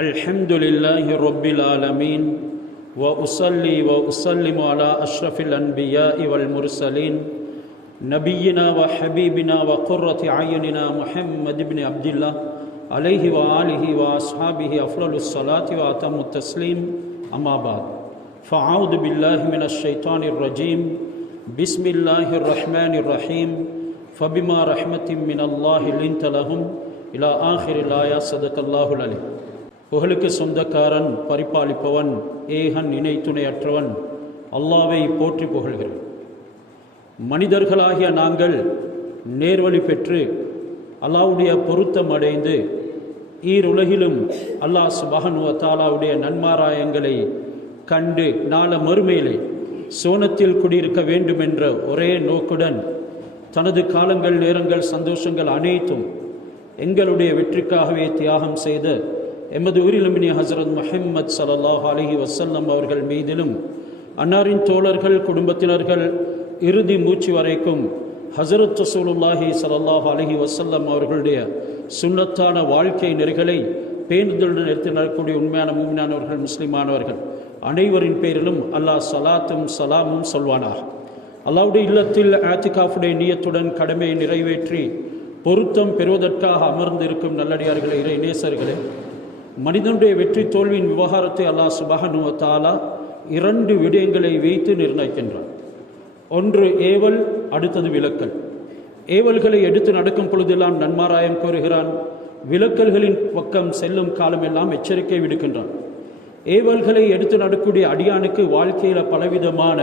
الحمد لله رب العالمين وأصلي وأسلم على أشرف الأنبياء والمرسلين نبينا وحبيبنا وقرة عيننا محمد بن عبد الله عليه وآله وأصحابه أفضل الصلاة وأتم التسليم أما بعد فأعوذ بالله من الشيطان الرجيم بسم الله الرحمن الرحيم فبما رحمة من الله لنت لهم إلى آخر الآية صدق الله العليم. புகழுக்கு சொந்தக்காரன், பரிபாலிப்பவன், ஏகன், இணை துணையற்றவன் அல்லாஹ்வை போற்றி புகழ்கிறேன். மனிதர்களாகிய நாங்கள் நேர்வழி பெற்று அல்லாஹ்வுடைய பொருத்தம் அடைந்து ஈருலகிலும் அல்லாஹ் சுப்ஹானஹு வ தஆலாவுடைய நன்மாராயங்களை கண்டு நாள மறுமையிலே சோனத்தில் குடியிருக்க வேண்டும் என்ற ஒரே நோக்குடன் தனது காலங்கள், நேரங்கள், சந்தோஷங்கள் அனைத்தும் எங்களுடைய வெற்றிக்காகவே தியாகம் செய்த எமது உயிரிலுமினிய ஹஸரத் முஹம்மது ஸல்லல்லாஹு அலைஹி வஸல்லம் அவர்கள் மீதிலும் அன்னாரின் தோழர்கள், குடும்பத்தினர்கள் இறுதி மூச்சு வரைக்கும் ஹஸரத் ரசூலுல்லாஹி ஸல்லல்லாஹு அலைஹி வஸல்லம் அவர்களுடைய சுன்னத்தான வாழ்க்கை நெறிகளை பேணுதலுடன் எடுத்து நடக்கக்கூடிய உண்மையான மூமினானவர்கள், முஸ்லிமானவர்கள் அனைவரின் பேரிலும் அல்லாஹ் ஸலாத்தும் சலாமும் சொல்வானாக. அல்லாஹ்வுடைய இல்லத்தில் ஆத்திகாஃபுடைய நியத்துடன் கடமையை நிறைவேற்றி பொருத்தம் பெறுவதற்காக அமர்ந்திருக்கும் நல்லடியார்களே, இறை நேசர்களே, மனிதனுடைய வெற்றி தோல்வியின் விவகாரத்தை அல்லாஹ் சுப்ஹானஹு வ தஆலா இரண்டு விடயங்களை வைத்து நிர்ணயிக்கின்றான். ஒன்று ஏவல், அடுத்தது விலக்கல். ஏவல்களை எடுத்து நடக்கும் பொழுதெல்லாம் நன்மாராயம் கோருகிறான். விலக்கல்களின் பக்கம் செல்லும் காலமெல்லாம் எச்சரிக்கை விடுக்கின்றான். ஏவல்களை எடுத்து நடக்கூடிய அடியானுக்கு வாழ்க்கையில் பலவிதமான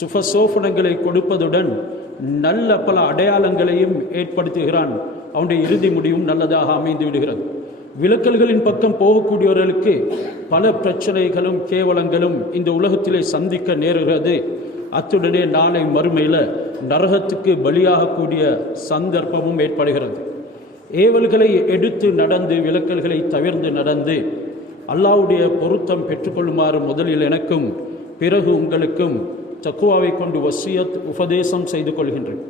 சுபசோபனங்களை கொடுப்பதுடன் நல்ல பல அடையாளங்களையும் ஏற்படுத்துகிறான். அவனுடைய இறுதி முடிவும் நல்லதாக அமைந்து விடுகிறது. விலக்கல்களின் பக்கம் போகக்கூடியவர்களுக்கு பல பிரச்சனைகளும் கேவலங்களும் இந்த உலகத்திலே சந்திக்க நேருகிறது. அத்துடனே நாளை மறுமையில் நரகத்துக்கு பலியாகக்கூடிய சந்தர்ப்பமும் ஏற்படுகிறது. ஏவல்களை எடுத்து நடந்து விலக்கல்களை தவிர்த்து நடந்து அல்லாஹ்வுடைய பொருத்தம் பெற்றுக்கொள்ளுமாறு முதலில் எனக்கும் பிறகு உங்களுக்கும் தக்வாவை கொண்டு வசியத் உபதேசம் செய்து கொள்கின்றேன்.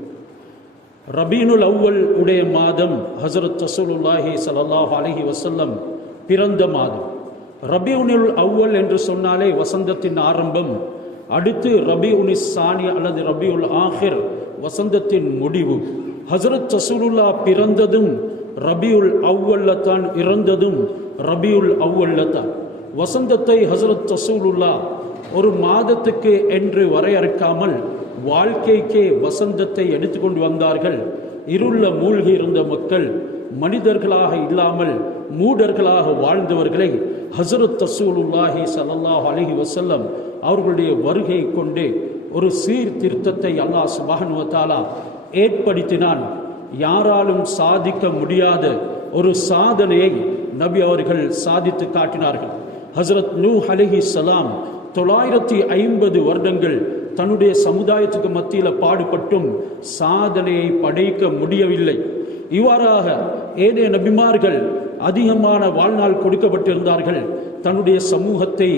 ரபீனுல் அவ்வல் உடைய மாதம் ஹஸரத் ரசூலுல்லாஹி ஸல்லல்லாஹு அலைஹி வஸல்லம் பிறந்த மாதம். ரபீனுல் அவ்வல் என்று சொன்னாலே வசந்தத்தின் ஆரம்பம். அடுத்து ரபீஉனிஸ் சானி அல்லது ரபீஉல் ஆஹிர், வசந்தத்தின் முடிவு. ஹஸரத் ரசூலுல்லாஹ் பிறந்ததும் ரபீஉல் அவ்வல்ல தான், இறந்ததும் ரபீஉல் அவ்வல்ல தான். வசந்தத்தை ஹஸரத் ரசூலுல்லாஹ் ஒரு மாதத்துக்கு என்று வரையறுக்காமல் வாழ்க்கைக்கே வசந்தத்தை எடுத்துக்கொண்டு வந்தார்கள். இருள மூழ்கி இருந்த மக்கள், மனிதர்களாக இல்லாமல் மூடர்களாக வாழ்ந்தவர்களை ஹஸரத் ரசூலுல்லாஹி ஸல்லல்லாஹு அலைஹி வஸல்லம் அவர்களுடைய வருகை கொண்டு ஒரு சீர்திருத்தத்தை அல்லாஹ் சுப்ஹானஹு வ தஆலா ஏற்படுத்தினான். யாராலும் சாதிக்க முடியாத ஒரு சாதனையை நபி அவர்கள் சாதித்து காட்டினார்கள். ஹஸரத் நூஹ் அலைஹிஸ்ஸலாம் 950 வருடங்கள் தன்னுடைய சமுதாயத்துக்கு மத்தியில் பாடுபட்டும் சாதனையை படைக்க முடியவில்லை. இவ்வாறாக ஏனைய நபிமார்கள் அதிகமான வாழ்நாள் கொடுக்கப்பட்டிருந்தார்கள். தன்னுடைய சமூகத்தை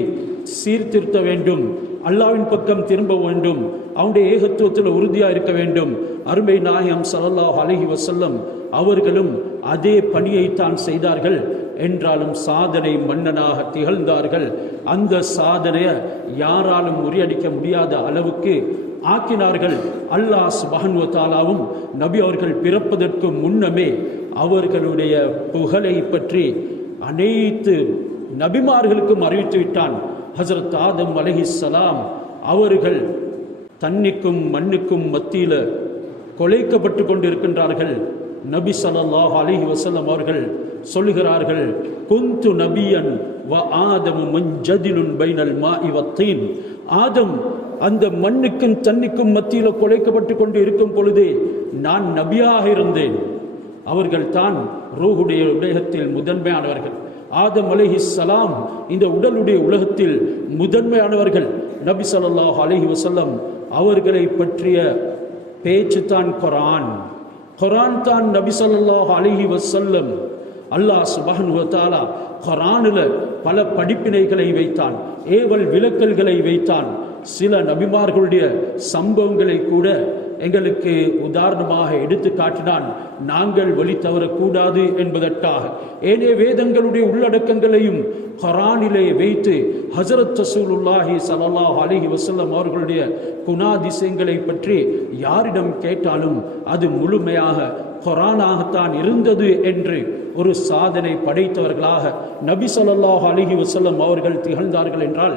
சீர்திருத்த வேண்டும், அல்லாஹ்வின் பக்கம் திரும்ப வேண்டும், அவனுடைய ஏகத்துவத்தில் உறுதியாக இருக்க வேண்டும். அருமை நாயகம் ஸல்லல்லாஹு அலைஹி வஸல்லம் அவர்களும் அதே பணியைத்தான் செய்தார்கள். என்றாலும் சாதனை மன்னனாக திகழ்ந்தார்கள். அந்த சாதனையை யாராலும் முறியடிக்க முடியாத அளவுக்கு ஆக்கினார்கள். அல்லாஹ் சுப்ஹானஹு வ தஆலாவும் நபி அவர்கள் பிறப்பதற்கு முன்னமே அவர்களுடைய புகழை பற்றி அனைத்து நபிமார்களுக்கும் அறிவித்து விட்டான். ஹஸரத் ஆதம் அலைஹிஸ்ஸலாம் அவர்கள் தண்ணிக்கும் மண்ணுக்கும் மத்தியில் கொலைக்கப்பட்டு கொண்டிருக்கின்றார்கள். நபி ஸல்லல்லாஹு அலைஹி வஸல்லம் அவர்கள் சொல்லுகிறார்கள், குந்து நபியன் வ ஆதமு முன்ஜதிலுன் பைனல் மாஇ வத்தீன். ஆதம் அந்த மண்ணுக்கும் தண்ணிக்கும் மத்தியில் கொலைக்கப்பட்டு கொண்டு இருக்கும் பொழுதே நான் நபியாக இருந்தேன். அவர்கள் தான் ரூஹுடைய உலகத்தில் முதன்மையானவர்கள். ஆதம் அலைஹிஸ்ஸலாம் இந்த உடலுடைய உலகத்தில் முதன்மையானவர்கள். நபி ஸல்லல்லாஹு அலைஹி வஸல்லம் அவர்களை பற்றிய பேச்சு தான் குர்ஆன். குர்ஆன் தான் நபி ஸல்லல்லாஹு அலைஹி வஸல்லம். அல்லாஹ் சுப்ஹானஹு வ தஆலா குர்ஆனில் பல படிப்பினைகளை வைத்தான், ஏவல் விலக்கல்களை வைத்தான். சில நபிமார்களுடைய சம்பவங்களை கூட எங்களுக்கு உதாரணமாக எடுத்து காட்டினான். நாங்கள் வழி தவறக்கூடாது என்பதற்காக ஏனைய வேதங்களுடைய உள்ளடக்கங்களையும் குர்ஆனிலே வைத்து ஹஜ்ரத் ரசூலுல்லாஹி ஸல்லல்லாஹு அலைஹி வஸல்லம் அவர்களுடைய குணாதிசயங்களை பற்றி யாரிடம் கேட்டாலும் அது முழுமையாக குர்ஆனாகத்தான் இருந்தது என்று ஒரு சாதனை படைத்தவர்களாக நபி ஸல்லல்லாஹு அலைஹி வஸல்லம் அவர்கள் திகழ்ந்தார்கள் என்றால்,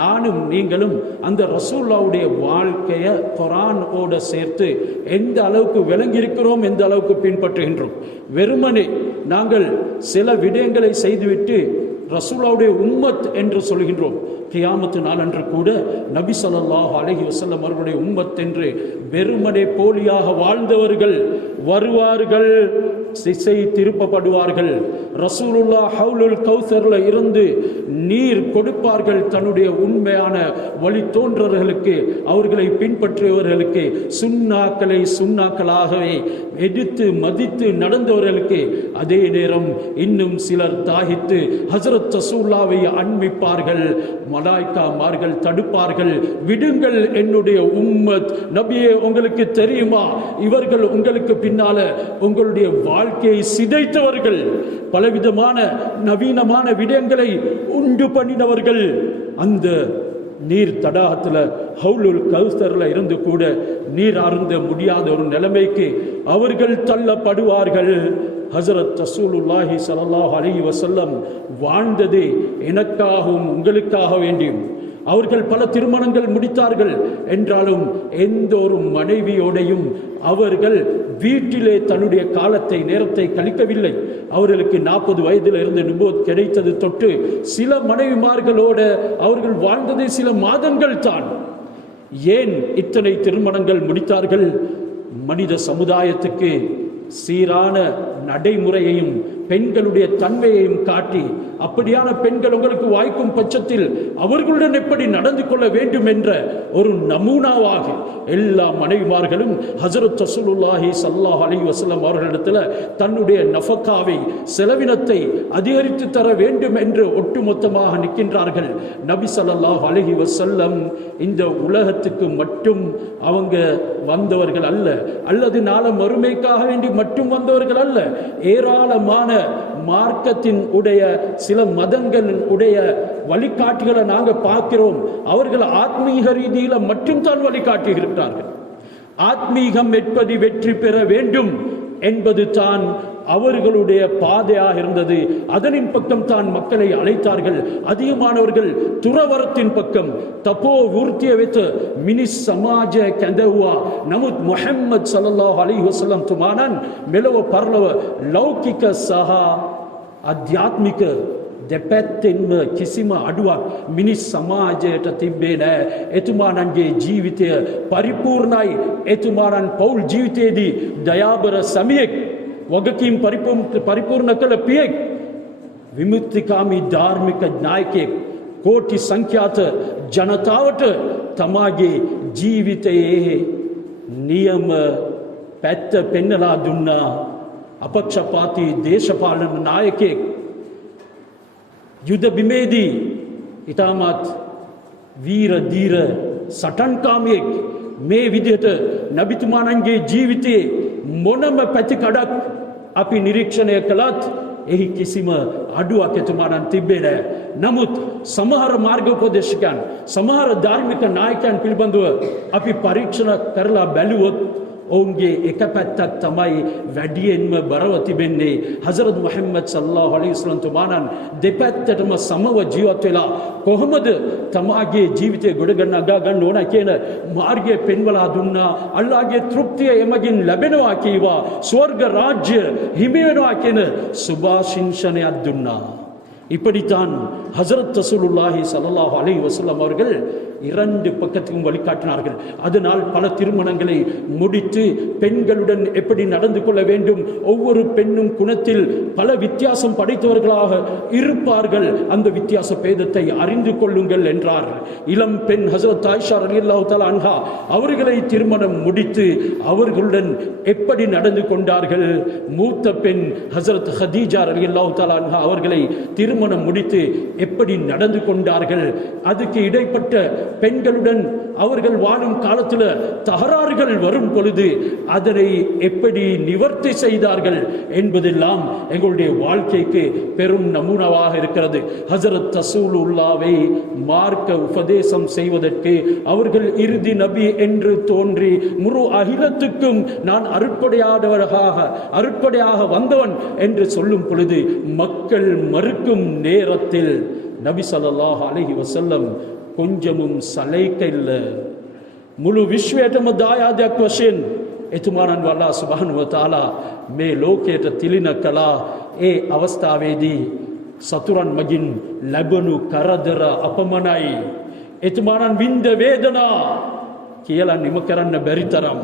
நானும் நீங்களும் அந்த ரசூலுல்லாஹ்வுடைய வாழ்க்கையை குர்ஆனோட சேர்த்து எந்த அளவுக்கு விளங்கியிருக்கிறோம், எந்த அளவுக்கு பின்பற்றுகின்றோம். வெறுமனே நாங்கள் சில விடயங்களை செய்துவிட்டு ரசூலுல்லாஹ்வுடைய உம்மத் என்று சொல்கின்றோம். கியாமத்து நாள் அன்று கூட நபி ஸல்லல்லாஹு அலைஹி வஸல்லம் அவர்களுடைய உம்மத் என்று வெறுமனே போலியாக வாழ்ந்தவர்கள் வருவார்கள், திசை திருப்பப்படுவார்கள். ரசூலுல்லாஹ் ஹவுலுல் கௌசர்ல இருந்து நீர் கொடுப்பார்கள். தன்னுடைய உண்மையான வழித்தோன்றவர்களுக்கு, அவர்களை பின்பற்றியவர்களுக்கு, சுன்னாக்களை சுன்னாக்களாகவே எடுத்து மதித்து நடந்தவர்களுக்கு. அதே நேரம் இன்னும் சிலர் தாகித்து ஹஜ்ரத் ரசூலுல்லாஹ்வை அன்பிப்பார்கள். மலாய்க்காமார்கள் தடுப்பார்கள், விடுங்கள் என்னுடைய உம்மத், நபியே உங்களுக்கு தெரியுமா, இவர்கள் உங்களுக்கு பின்னால உங்களுடைய வாழ்க்கையை சிதைத்தவர்கள், பலவிதமான நவீனமான விடயங்களை உண்டு பண்ணினவர்கள். அந்த நீர் தடாகத்தில் ஹவுலுல் கௌசர்ல இருந்து கூட நீர் அருந்த முடியாத ஒரு நிலைமைக்கு அவர்கள் தள்ளப்படுவார்கள். ஹஜ்ரத் ரசூலுல்லாஹி ஸல்லல்லாஹு அலைஹி வஸல்லம் வாழ்ந்தது எனக்காகவும் உங்களுக்காக வேண்டியும். அவர்கள் பல திருமணங்கள் முடித்தார்கள் என்றாலும் எந்த ஒரு மனைவியோடையும் அவர்கள் வீட்டிலே தன்னுடைய காலத்தை நேரத்தை கழிக்கவில்லை. அவர்களுக்கு 40 வயதில் இருந்து நுபுவத் கிடைத்தது தொட்டு சில மனைவிமார்களோட அவர்கள் வாழ்ந்ததே சில மாதங்கள் தான். ஏன் இத்தனை திருமணங்கள் முடித்தார்கள்? மனித சமுதாயத்துக்கு சீரான நடைமுறையையும் பெண்களுடைய தன்மையையும் காட்டி, அப்படியான பெண்கள் உங்களுக்கு வாய்க்கும் பட்சத்தில் அவர்களுடன் எப்படி நடந்து கொள்ள வேண்டும் என்ற ஒரு நமூனாவாக எல்லா மனைவிமார்களும் ஹஜ்ரத் ரசூலுல்லாஹி ஸல்லல்லாஹு அலைஹி வஸல்லம் அவர்களிடத்தில் தன்னுடைய நஃபகாவை, செலவினத்தை அதிகரித்து தர வேண்டும் என்று ஒட்டுமொத்தமாக நிற்கின்றார்கள். நபி ஸல்லல்லாஹு அலைஹி வஸல்லம் இந்த உலகத்துக்கு மட்டும் அவங்க வந்தவர்கள் அல்ல, அல்லது நாள மறுமைக்காக வேண்டி மட்டும் வந்தவர்கள் அல்ல. ஏராளமான மார்க்கத்தின் உடைய சில மதங்களின் உடைய வழிகாட்டிகளை நாங்கள் பார்க்கிறோம். அவர்கள் ஆத்மீக ரீதியில மட்டும் தான் வழிகாட்டுகிறார்கள். ஆத்மீகம் எப்படி வெற்றி பெற வேண்டும் என்பது தான் அவர்களுடைய பாதையாக இருந்தது. அதனின் பக்கம் தான் மக்களை அழைத்தார்கள். அதிகமானவர்கள் துறவரத்தின் பக்கம் தப்போ விருத்திய வைத்து மினிஸ் சமாஜ கெந்தவுவா நமுத் முஹம்மது ஸல்லல்லாஹு அலைஹி வஸல்லம் துமானன் මෙලොව පරලොව ලෞකික සහ අධ්‍යාත්මික දෙපැත්තෙන්ම කිසිම අඩුවක් මිනිස් සමාජයට තිබ්බේ නැහැ. එතුමාණන්ගේ ජීවිතය පරිපූර්ණයි. එතුමාණන් පෞල් ජීවිතයේදී දයාබර සමියෙක්, වගකීම් පරිපූර්ණ කළ පියෙක්, විමුක්තිකාමී ධාර්මික නායකයෙක්, කෝටි සංඛ්‍යාත ජනතාවට තමාගේ ජීවිතයේ නියම පැත්ත පෙන්නලා දුන්නා. අපක්ෂපාතී දේශපාලන නායකයෙක්, යුද බිමේදී ඉතාමත් වීර දීර සටන්කාමියෙක්. මේ විදිහට නබිතුමාණන්ගේ ජීවිතයේ මොනම පැතිකඩක් අපි නිරීක්ෂණය කළත් එහි කිසිම අඩුවක් එතුමාණන් තිබ්බේ නැහැ. නමුත් සමහර මාර්ගෝපදේශකයන්, සමහර ධාර්මික නායකයන් පිළිබඳව අපි පරීක්ෂණ කරලා බැලුවොත් ඔවුන්ගේ එක පැත්තක් තමයි වැඩියෙන්ම බරව තිබෙන්නේ. හසරත් මුහම්මද් සල්ලල්ලාහු අලයිහි වසල්ලම් තුමාණන් දෙපැත්තටම සමව ජීවත් වෙලා කොහොමද තමාගේ ජීවිතය ගොඩ ගන්න ඕන කියන මාර්ගය පෙන්වලා දුන්නා. අල්ලාහගේ තෘප්තිය එමගින් ලැබෙනවා කීවා. ස්වර්ග රාජ්‍ය හිමි වෙනවා කියන සුභාශිංසනයක් දුන්නා. இப்படித்தான் ஹஜ்ரத் ரசூலுல்லாஹி ஸல்லல்லாஹு அலைஹி வஸல்லம் அவர்கள் இரண்டு பக்கத்துக்கும் வழிகாட்டினார்கள். அதனால் பல திருமணங்களை முடித்து பெண்களுடன் எப்படி நடந்து கொள்ள வேண்டும், ஒவ்வொரு பெண்ணும் குணத்தில் பல வித்தியாசம் படைத்தவர்களாக இருப்பார்கள், அந்த வித்தியாச பேதத்தை அறிந்து கொள்ளுங்கள் என்றார். இளம் பெண் ஹஜ்ரத் ஆயிஷா ரலியல்லாஹு தஆலா அன்ஹா அவர்களை திருமணம் முடித்து அவர்களுடன் எப்படி நடந்து கொண்டார்கள். மூத்த பெண் ஹஜ்ரத் ஹதீஜா ரலியல்லாஹு தஆலா அன்ஹா அவர்களை திருமணம் முடித்து எப்படி நடந்து கொண்டார்கள். அதுக்கு இடைப்பட்ட பெண்களுடன் அவர்கள் வாழும் காலத்தில் தகராறுகள் வரும் பொழுது அதனை எப்படி நிவர்த்தி செய்தார்கள் என்பதெல்லாம் எங்களுடைய வாழ்க்கைக்கு பெரும் நமூனாவாக இருக்கிறது. ஹஜரத் ரசூலுல்லாஹ்வை மார்க்க உபதேசம் செய்வதற்கு அவர்கள் இறுதி நபி என்று தோன்றி முழு அகிலத்துக்கும் நான் அருட்படையாக வந்தவன் என்று சொல்லும் பொழுது மக்கள் மறுக்கும் நேரத்தில் நபி ஸல்லல்லாஹு அலைஹி வஸல்லம் கொஞ்சமும் சளைக்க இல்லை. මුළු විශ්වයටම දායාදයක් වශයෙන් එතුමාණන් වහන්සේ සුබ්හානහු වතාලා මේ ලෝකයට තිලින කළා. ඒ අවස්ථාවේදී සතුරන් මගින් ලැබුණු කරදර අපමණයි. එතුමාණන් විඳ වේදනා කියලා නිම කරන්න බැරි තරම්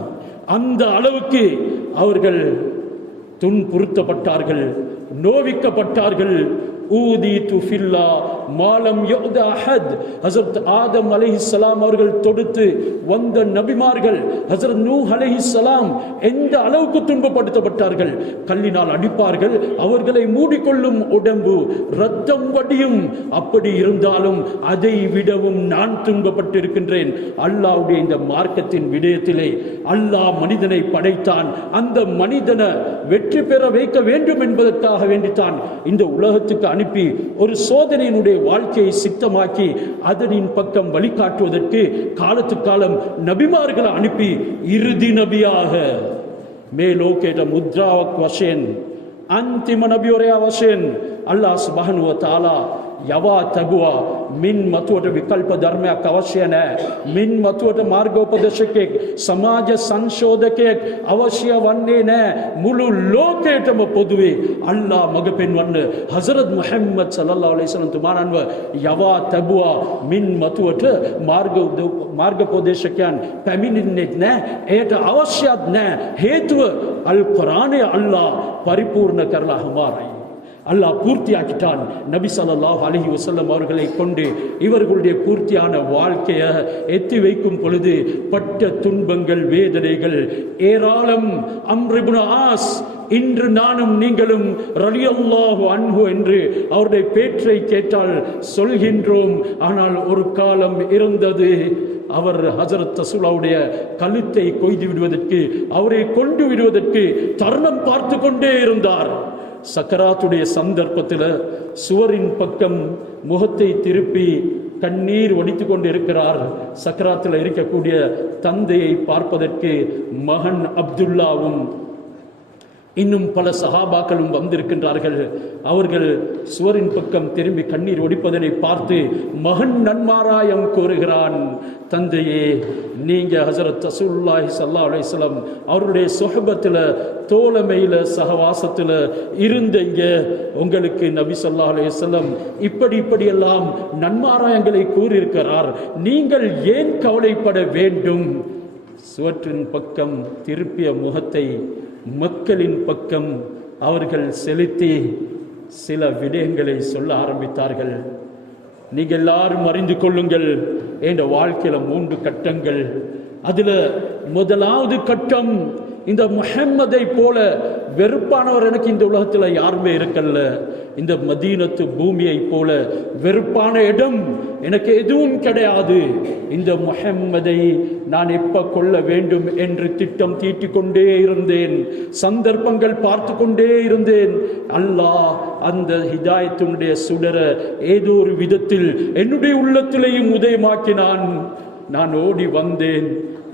அந்த அளவுக்கு அவர்கள் துன்புறுத்தப்பட்டார்கள், நோவிக்கப்பட்டார்கள். ஊதீது ஃபில்லா மாலம் யௌதா அஹத். ஹஸரத் ஆதம் அலைஹிஸ்ஸலாம் அவர்கள் தொடுத்து வந்த நபிமார்கள், ஹஸரத் நூஹ் அலைஹிஸ்ஸலாம் எந்த அளவுக்கு துன்பப்படுத்தப்பட்டார்கள். கல்லினால் அடிப்பார்கள், அவர்களை மூடிக்கொள்ளும் உடம்பு இரத்தம் வடியும். அப்படி இருந்தாலும் அதை விடவும் நான் துன்பப்பட்டிருக்கின்றேன். அல்லாஹ்வுடைய இந்த மார்க்கத்தின் விடயத்திலே அல்லாஹ் மனிதனை படைத்தான். அந்த மனிதனை வெற்றி பெற வைக்க வேண்டும் என்பதற்காக வேண்டித்தான் இந்த உலகத்துக்கு அனுப்பி ஒரு சோதனையினுடைய வாழ்க்கையை சித்தமாக்கி அதனின் பக்கம் வழிகாட்டுவதற்கு காலத்துக்கு காலம் நபிமார்களை அனுப்பி இறுதி நபியாக மேலோகேட்ட முத்ராவக் வசேன் අන්තිම නබිවරයා වශයෙන් අල්ලාහ් සුබ්හානහු වතාලා යවා තබුවා. මින් මතුවට විකල්ප ධර්මයක් අවශ්‍ය නැහැ. මින් මතුවට මාර්ගෝපදේශකෙක්, සමාජ සංශෝධකයෙක් අවශ්‍ය වන්නේ නැහැ. මුළු ලෝකයටම පොදුවේ අල්ලාහ් මඟ පෙන්වන්න හසරත් මුහම්මද් සල්ලල්ලාහු අලයිහි වසල්ලම් තුමාණන්ව යවා තබුවා. මින් මතුවට මාර්ගෝපදේශකයන් පැමිණෙන්නේ නැහැ. එයට අවශ්‍යත් නැහැ. හේතුව අල් කුර්ආනය අල්ලාහ් பரிபூர்ண கரலா ஹமாரை அல்லாஹ் பூர்த்தியாக்கிட்டான். நபி ஸல்லல்லாஹு அலைஹி வஸல்லம் அவர்களை கொண்டு இவர்களுடைய பூர்த்தியான வாழ்க்கையை எத்தி வைக்கும் பொழுது பட்ட துன்பங்கள், வேதனைகள் ஏராளம். அம்ர் இப்னு ஆஸ், இன்று நானும் நீங்களும் ரலியல்லாஹு அன்ஹு என்று அவருடைய பேற்றை கேட்டால் சொல்கின்றோம். ஆனால் ஒரு காலம் இருந்தது, அவர் ஹஜரத் ரசூலுல்லாஹ்வுடைய கழுத்தை கொய்து விடுவதற்கு, அவரை கொண்டு விடுவதற்கு தருணம் பார்த்து கொண்டே இருந்தார். சக்கராத்துடைய சந்தர்ப்பத்தில் சுவரின் பக்கம் முகத்தை திருப்பி கண்ணீர் வடித்து கொண்டு இருக்கிறார். சக்கராத்தில் இருக்கக்கூடிய தந்தையை பார்ப்பதற்கு மகன் அப்துல்லாவும் இன்னும் பல சஹாபாக்களும் வந்திருக்கின்றார்கள். அவர்கள் சுவரின் பக்கம் திரும்பி கண்ணீர் ஒடிப்பதனை பார்த்து மகன் நன்மாராயம் கோருகிறான். தந்தையே, நீங்க ஹஸரத் ரசூலுல்லாஹி ஸல்லல்லாஹு அலைஹி வஸல்லம் அவருடைய சொஹபத்தில், தோழமையில், சகவாசத்தில் இருந்தீங்க. உங்களுக்கு நபி ஸல்லல்லாஹு அலைஹி வஸல்லம் இப்படியெல்லாம் நன்மாராயங்களை கூறியிருக்கிறார். நீங்கள் ஏன் கவலைப்பட வேண்டும்? சுவற்றின் பக்கம் திருப்பிய முகத்தை மக்களின் பக்கம் அவர்கள் செலுத்தி சில விடயங்களை சொல்ல ஆரம்பித்தார்கள். நீங்கள் எல்லாரும் அறிந்து கொள்ளுங்கள், என்ற வாழ்க்கையில 3 கட்டங்கள். அதுல முதலாவது கட்டம், இந்த முஹம்மதை போல வெறுப்பானவர் எனக்கு இந்த உலகத்துல யாருமே இருக்கல்ல. இந்த மதீனத்து பூமியை போல வெறுப்பான இடம் எனக்கு எதுவும் கிடையாது. இந்த முஹம்மதை நான் எப்ப கொள்ள வேண்டும் என்று திட்டம் தீட்டிக் கொண்டே இருந்தேன், சந்தர்ப்பங்கள் பார்த்து கொண்டே இருந்தேன். அல்லாஹ் அந்த ஹிதாயத்தினுடைய சுடர ஏதோ ஒரு விதத்தில் என்னுடைய உள்ளத்திலேயும் உதயமாக்கினான். நான் ஓடி வந்தேன்.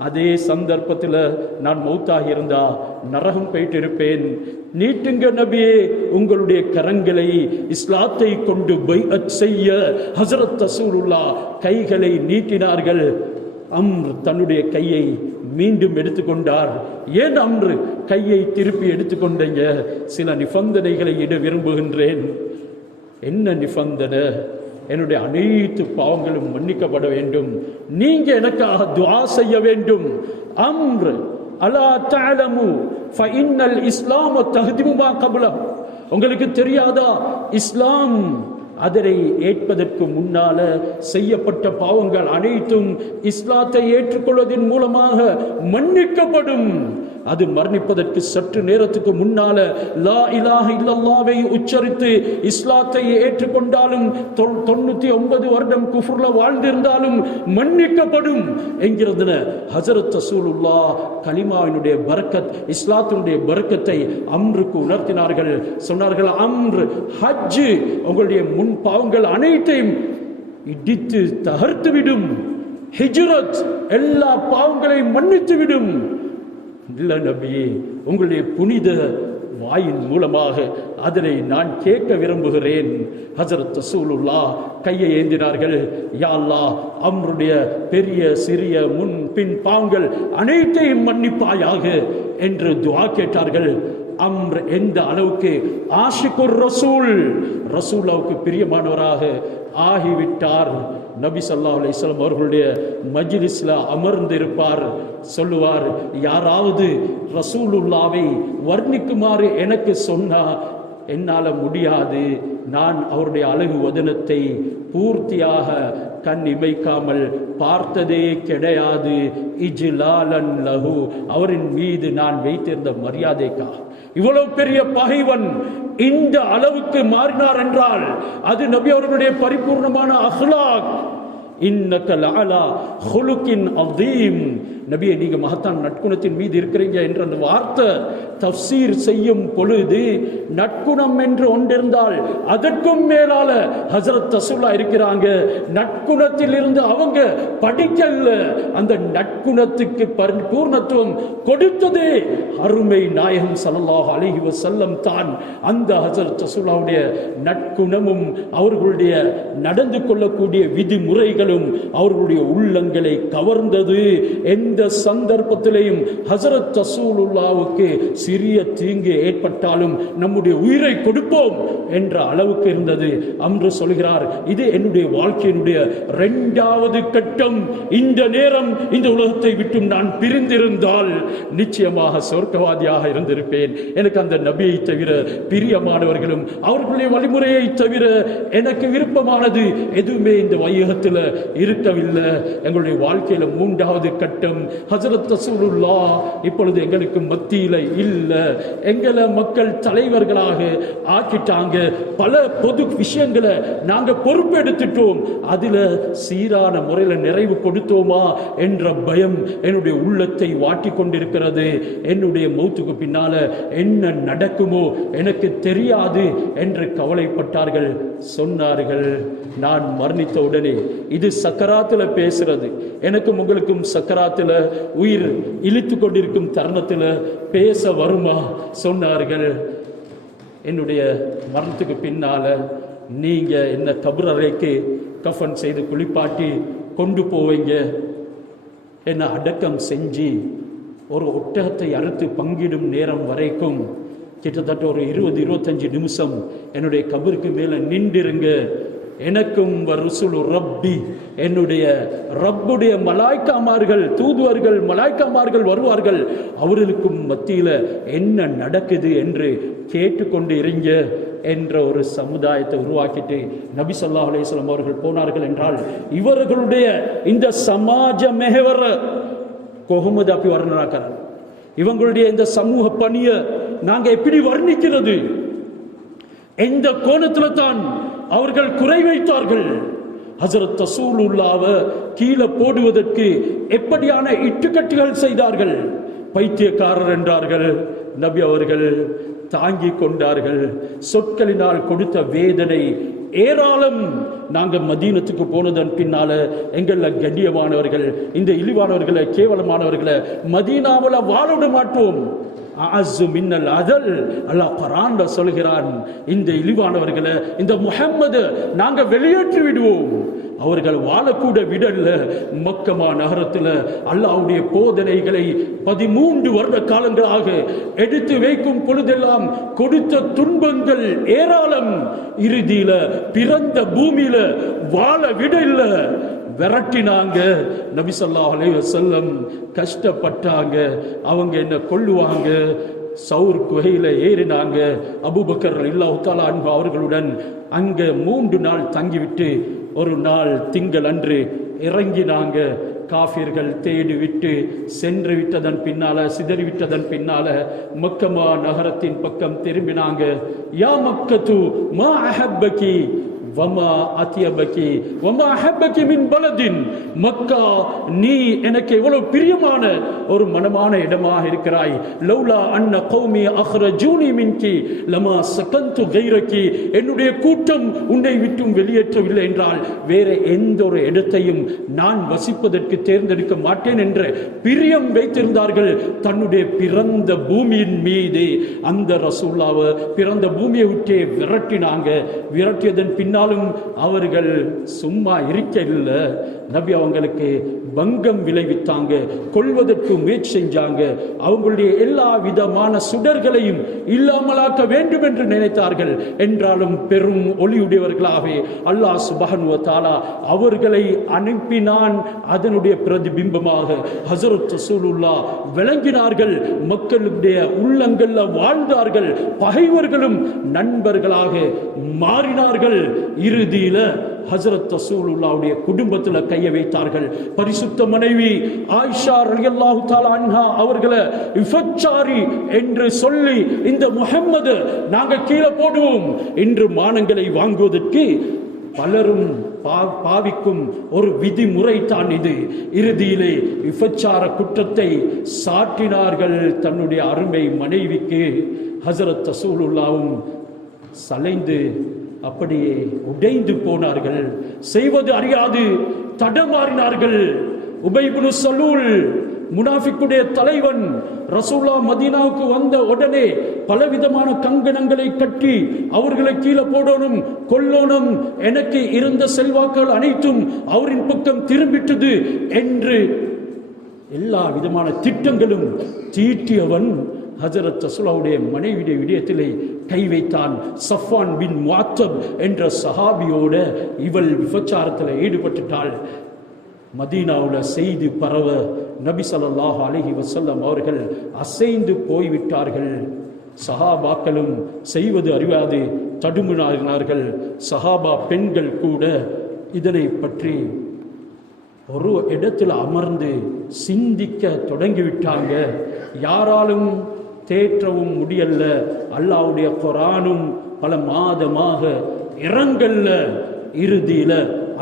அதே சந்தர்ப்பத்தில் நான் மௌத்தாகி இருந்தா நரகம் போயிட்டு இருப்பேன். நீட்டுங்க நபியே உங்களுடைய கரங்களை, இஸ்லாத்தை கொண்டு பைஅத் செய்ய ஹஸரத் ரசூலுல்லாஹ் கைகளை நீட்டினார்கள். அம்ர் தன்னுடைய கையை மீண்டும் எடுத்துக்கொண்டார். ஏன் அம்ர் கையை திருப்பி எடுத்துக்கொண்டீங்க? சில நிபந்தனைகளை இட விரும்புகின்றேன். என்ன நிபந்தனை? என்னுடைய அனைத்து பாவங்களும் மன்னிக்கப்பட வேண்டும். நீங்க எனக்காக துஆ செய்ய வேண்டும். அம்ர் அலா தஅலமு ஃபஇன்னல் இஸ்லாம் தஹ்திமு மா கப்லஹு. உங்களுக்கு தெரியாதா, இஸ்லாம் அதனை ஏற்பதற்கு முன்னால செய்யப்பட்ட பாவங்கள் அனைத்தும் இஸ்லாத்தை ஏற்றுக்கொள்வதன் மூலமாக மன்னிக்கப்படும். அது மரணிப்பதற்கு சற்று நேரத்துக்கு முன்னால லா இலாஹ இல்லல்லாஹ்வை உச்சரித்து இஸ்லாத்தை ஏற்றுக்கொண்டாலும் 99 வருடம் குஃப்ர்ல வாழ்ந்திருந்தாலும் மன்னிக்கப்படும் என்கிறதுல ஹஜரத் ரசூலுல்லாஹ் கலிமாவினுடைய பரக்கத், இஸ்லாத்தினுடைய பரக்கத்தை அம்ருக்கு உணர்த்தினார்கள். சொன்னார்கள், அம்ர் ஹஜ் உங்களுடைய முன் பாவங்கள் அனைத்தையும் இடித்து தகர்த்து விடும், ஹிஜ்ரத் எல்லா பாவங்களையும் மன்னித்து விடும். இல்ல நபியே, உங்களுடைய புனித வாயின் மூலமாக அதனை நான் கேட்க விரும்புகிறேன். ஹஜரத் ரசூலுல்லாஹ் கையை ஏந்தினார்கள். யா அல்லாஹ், அம்ருடைய பெரிய சிறிய முன் பின் பாவங்கள் அனைத்தையும் மன்னிப்பாயாக என்று துஆ கேட்டார்கள். அம்ர் எந்த அளவுக்கு ஆஷிகுர் ரசூல், ரசூலுல்லாஹ்வுக்கு பிரியமானவராக ஆகிவிட்டார். நபி ஸல்லல்லாஹு அலைஹி வஸல்லம் அவர்களுடைய மஜ்லிஸ்ல அமர்ந்திருப்பார். சொல்லுவார், யாராவது ரசூலுல்லாவை வர்ணிக்குமாறு எனக்கு சொன்னா என்னால முடியாது, நான் அவருடைய அழகு வதனத்தை பூர்த்தியாக கண் இமைக்காமல் பார்த்ததே கிடையாது. இஜ்லாலன் லஹு, அவரின் மீது நான் வைத்திருந்த மரியாதைக்கா. இவ்வளவு பெரிய பகைவன் இந்த அளவுக்கு மாறினார் என்றால் அது நபி அவர்களுடைய பரிபூர்ணமான அஹ்லாக். இன்னக லஅலா ஹுலுகின் அதீம், நபியே நீங்க மகத்தான் நற்குணத்தின் மீது இருக்கிறீங்க என்ற அந்த வார்த்தை தஃப்சீர் செய்யும் பொழுது நற்குணம் என்று ஒன்றிருந்தால் அதற்கும் மேலால ஹஜரத் ரசூலுல்லாஹ் இருக்கிறாங்க. நற்குணத்தில் இருந்து அவங்க படிக்கல, அந்த நற்குணத்துக்கு பரிபூர்ணத்துவம் கொடுத்ததே அருமை நாயகம் ஸல்லல்லாஹு அலைஹி வஸல்லம் தான். அந்த ஹஜரத் ரசூலுல்லாஹ்வுடைய நற்குணமும் அவர்களுடைய நடந்து கொள்ளக்கூடிய விதிமுறைகளும் அவர்களுடைய உள்ளங்களை கவர்ந்தது. எந்த சந்தர்ப்பத்திலேயும் ஹஜரத் ரசூலுல்லாஹ்வுக்கு சிறிய தீங்கு ஏற்பட்டாலும் நம்முடைய உயிரை கொடுப்போம் என்ற அளவுக்கு இருந்தது. அம்ரு சொல்கிறார், இது என்னுடைய வாழ்க்கையினுடைய 2வது கட்டம். இந்த நேரம் இந்த உலகத்தை விட்டு நான் பிரிந்திருந்தால் நிச்சயமாக சொர்க்கவாதியாக இருந்திருப்பேன். எனக்கு அந்த நபியை தவிர பிரியமானவர்களும் அவர்களுடைய வழிமுறையை தவிர எனக்கு விருப்பமானது எதுவுமே இந்த வையகத்தில் இருக்கவில்லை. எங்களுடைய வாழ்க்கையில 3வது கட்டம் ஹஜரத் ரசூலுல்லாஹ் இப்பொழுது எங்களுக்கு மத்தியில இல்ல. எங்களை மக்கள் தலைவர்களாக ஆக்கிட்டாங்க. பல பொது விஷயங்களை நாங்க பொறுப்பெடுத்துட்டோம். அதுல சீரான முறையில நிறைவு கொடுத்தோமா என்ற பயம் என்னுடைய உள்ளத்தை வாட்டி கொண்டிருக்கிறது. என்னுடைய மௌத்துக்கு பின்னால என்ன நடக்குமோ எனக்கு தெரியாது என்று கவலைப்பட்டார்கள். சொன்னார்கள், நான் மரணித்த உடனே, இது சக்கராத்துல பேசுறது, எனக்கும் உங்களுக்கும் சக்கராத்துல உயிர் இழுத்து கொண்டிருக்கும் தருணத்துல பேச வருமா? சொன்னார்கள், என்னுடைய மரணத்துக்கு பின்னால நீங்க என்ன கபர் அறைக்கு கஃபன் செய்து குளிப்பாட்டி கொண்டு போவீங்க, என்ன அடக்கம் செஞ்சு ஒரு ஒட்டகத்தை அறுத்து பங்கிடும் நேரம் வரைக்கும் கிட்டத்தட்ட ஒரு 20-25 நிமிஷம் என்னுடைய கபருக்கு மேல நின்றிருங்க. எனக்கும் ரசூலு ரப்பி, என்னுடைய ரப்புடைய மலாய்க்காமார்கள், தூதுவர்கள், மலாய்க்காமார்கள் வருவார்கள். அவர்களுக்கும் மத்தியில என்ன நடக்குது என்று கேட்டுக்கொண்டு இருங்க என்ற ஒரு சமுதாயத்தை உருவாக்கிட்டு நபி ஸல்லல்லாஹு அலைஹி வஸல்லம் அவர்கள் போனார்கள். என்றால் இவர்களுடைய இந்த சமாஜ மெஹவர கொஹமது அப்படி வர்ணனாக்கிறார். இவங்களுடைய இந்த சமூக பணியை நாங்க எப்படி வர்ணிக்கிறது? எந்த கோணத்துல தான் அவர்கள் குறை வைத்தார்கள்? ஹஜரத் ரசூலுல்லாஹ்வை கீழே போடுவதற்கு எப்படியான இட்டுக்கட்டுகள் செய்தார்கள்? பைத்தியக்காரர் என்றார்கள். நபி அவர்கள் தாங்கிக் கொண்டார்கள். சொற்களினால் கொடுத்த வேதனை ஏராளம். நாங்க மதீனத்துக்கு போனதன் பின்னால எங்கள கண்ணியமானவர்கள், இந்த இழிவானவர்களை, கேவலமானவர்களை மதீனாவில் வாழ மாட்டோம். அல்லாஹ் குர்ஆன்ல சொல்கிறான், இந்த இழிவானவர்களை, இந்த முஹம்மது நாங்க வெளியேற்றி விடுவோம். அவர்கள் வாழக்கூட விடல. மக்கமா நகரத்தில் அல்லாஹ்வுடைய போதனைகளை 13 வருட காலங்களாக எடுத்து வைக்கும் பொழுதெல்லாம் கொடுத்த துன்பங்கள் ஏராளம். இறுதியில பிறந்த பூமியில வாழ விடல, விரட்டினாங்க. நபி ஸல்லல்லாஹு அலைஹி வஸல்லம் கஷ்டப்பட்டாங்க. அவங்க என்ன கொல்லுவாங்க. சௌர் குகையில ஏறினாங்க. அபூபக்கர் ரலியல்லாஹு தஆலா அன்ஹு அவர்களுடன் அங்க 3 நாள் தங்கிவிட்டு ஒரு நாள் திங்கள் அன்று இறங்கினாங்க. காஃபிர்கள் தேடி விட்டு சென்று விட்டதன் பின்னால, சிதறிவிட்டதன் பின்னால மக்கமா நகரத்தின் பக்கம் திரும்பினாங்க. யா மக்கத்து மா அஹப்பகி வமா அத்தியபகி வமா அஹப்பகி மின் பலதின். மக்கா, நீ எனக்கு எவ்வளவு பிரியமான ஒரு மனமான இடமாக இருக்கிறாய். லௌலா அன்ன கௌமி அஹ்ரஜூனி மின்கி லமா சகந்து கைரகி. என்னுடைய கூட்டம் உன்னை விட்டும் வெளியேற்றவில்லை என்றால் வேற எந்த ஒரு இடத்தையும் நான் வசிப்பதற்கு தேர்ந்தெடுக்க மாட்டேன் என்ற பிரியம் வைத்திருந்தார்கள் தன்னுடைய பிறந்த பூமியின் மீது. அந்த ரசூலுல்லாஹ் பிறந்த பூமியை விட்டே விரட்டினாங்க. விரட்டியதன் பின்னால் அவர்கள் சும்மா இருக்கவில்லை. நபி அவங்களுக்கு பங்கம் விளைவித்தாங்க, கொள்வதற்கு முயற்சி செஞ்சாங்க. அவங்களுடைய எல்லா விதமான சுடர்களையும் இல்லாமலாக்க வேண்டும் என்று நினைத்தார்கள். என்றாலும் பெரும் ஒளியுடையவர்களாகவே அல்லாஹ் சுப்ஹானஹு வ தஆலா அவர்களை அனுப்பினான். அதனுடைய பிரதிபிம்பமாக ஹஜ்ரத் ரசூலுல்லாஹ் விளங்கினார்கள். மக்களுடைய உள்ளங்கள்ல வாழ்ந்தார்கள். பகைவர்களும் நண்பர்களாக மாறினார்கள். இறுதியில ஹஜ்ரத் ரசூலுல்லாஹ்வுடைய குடும்பத்தில் கையை வைத்தார்கள். பரிசுத்த மனைவி ஆயிஷா ரலியல்லாஹு தஆலா அன்ஹா அவர்களை விபச்சாரி என்று சொல்லி இந்த முஹம்மது நாங்க கீழே போடுவோம் என்று மானங்களை வாங்குவதற்கு பலரும் பாவிக்கும் ஒரு விதிமுறை தான் இது. இறுதியிலே விபச்சார குற்றத்தை சாட்டினார்கள் தன்னுடைய அருமை மனைவிக்கு. ஹஜ்ரத் ரசூலுல்லாஹ்வும் சலைந்து அப்படியே உடைந்து போனார்கள். செய்வது அறியாது தடமாறினார்கள். உபை இப்னு சலூல் முனாஃபிக்குடைய தலைவன் ரசூலுல்லாஹ் மதீனாவுக்கு வந்த உடனே பலவிதமான கங்கணங்களை கட்டி அவர்களை கீழே போடணும், கொல்லணும், எனக்கு இருந்த செல்வாக்கள் அனைத்தும் அவரின் பக்கம் திரும்பிட்டது என்று எல்லா விதமான திட்டங்களும் தீட்டியவன் ஹஜ்ரத் ரசூலுல்லாஹ்வுடைய மனைவியுடைய விடயத்திலே கை வைத்தான். சஃப்வான் பின் முஅத்தப் என்ற சஹாபியோட இவள் விபச்சாரத்தில் ஈடுபட்டுட்டாள். மதீனாவுல செய்தி பரவ நபி ஸல்லல்லாஹு அலைஹி வஸல்லம் அவர்கள் அசைந்து போய்விட்டார்கள். சஹாபாக்களும் செய்வது அறியாது தடுமாறினார்கள். சஹாபா பெண்கள் கூட இதனை பற்றி ஒரு இடத்துல அமர்ந்து சிந்திக்க தொடங்கிவிட்டாங்க. யாராலும் தேற்றவும் முடியல. அல்லாஹ்வுடைய குர்ஆனும் பல மாதமாக இறங்கல்ல. இறுதியில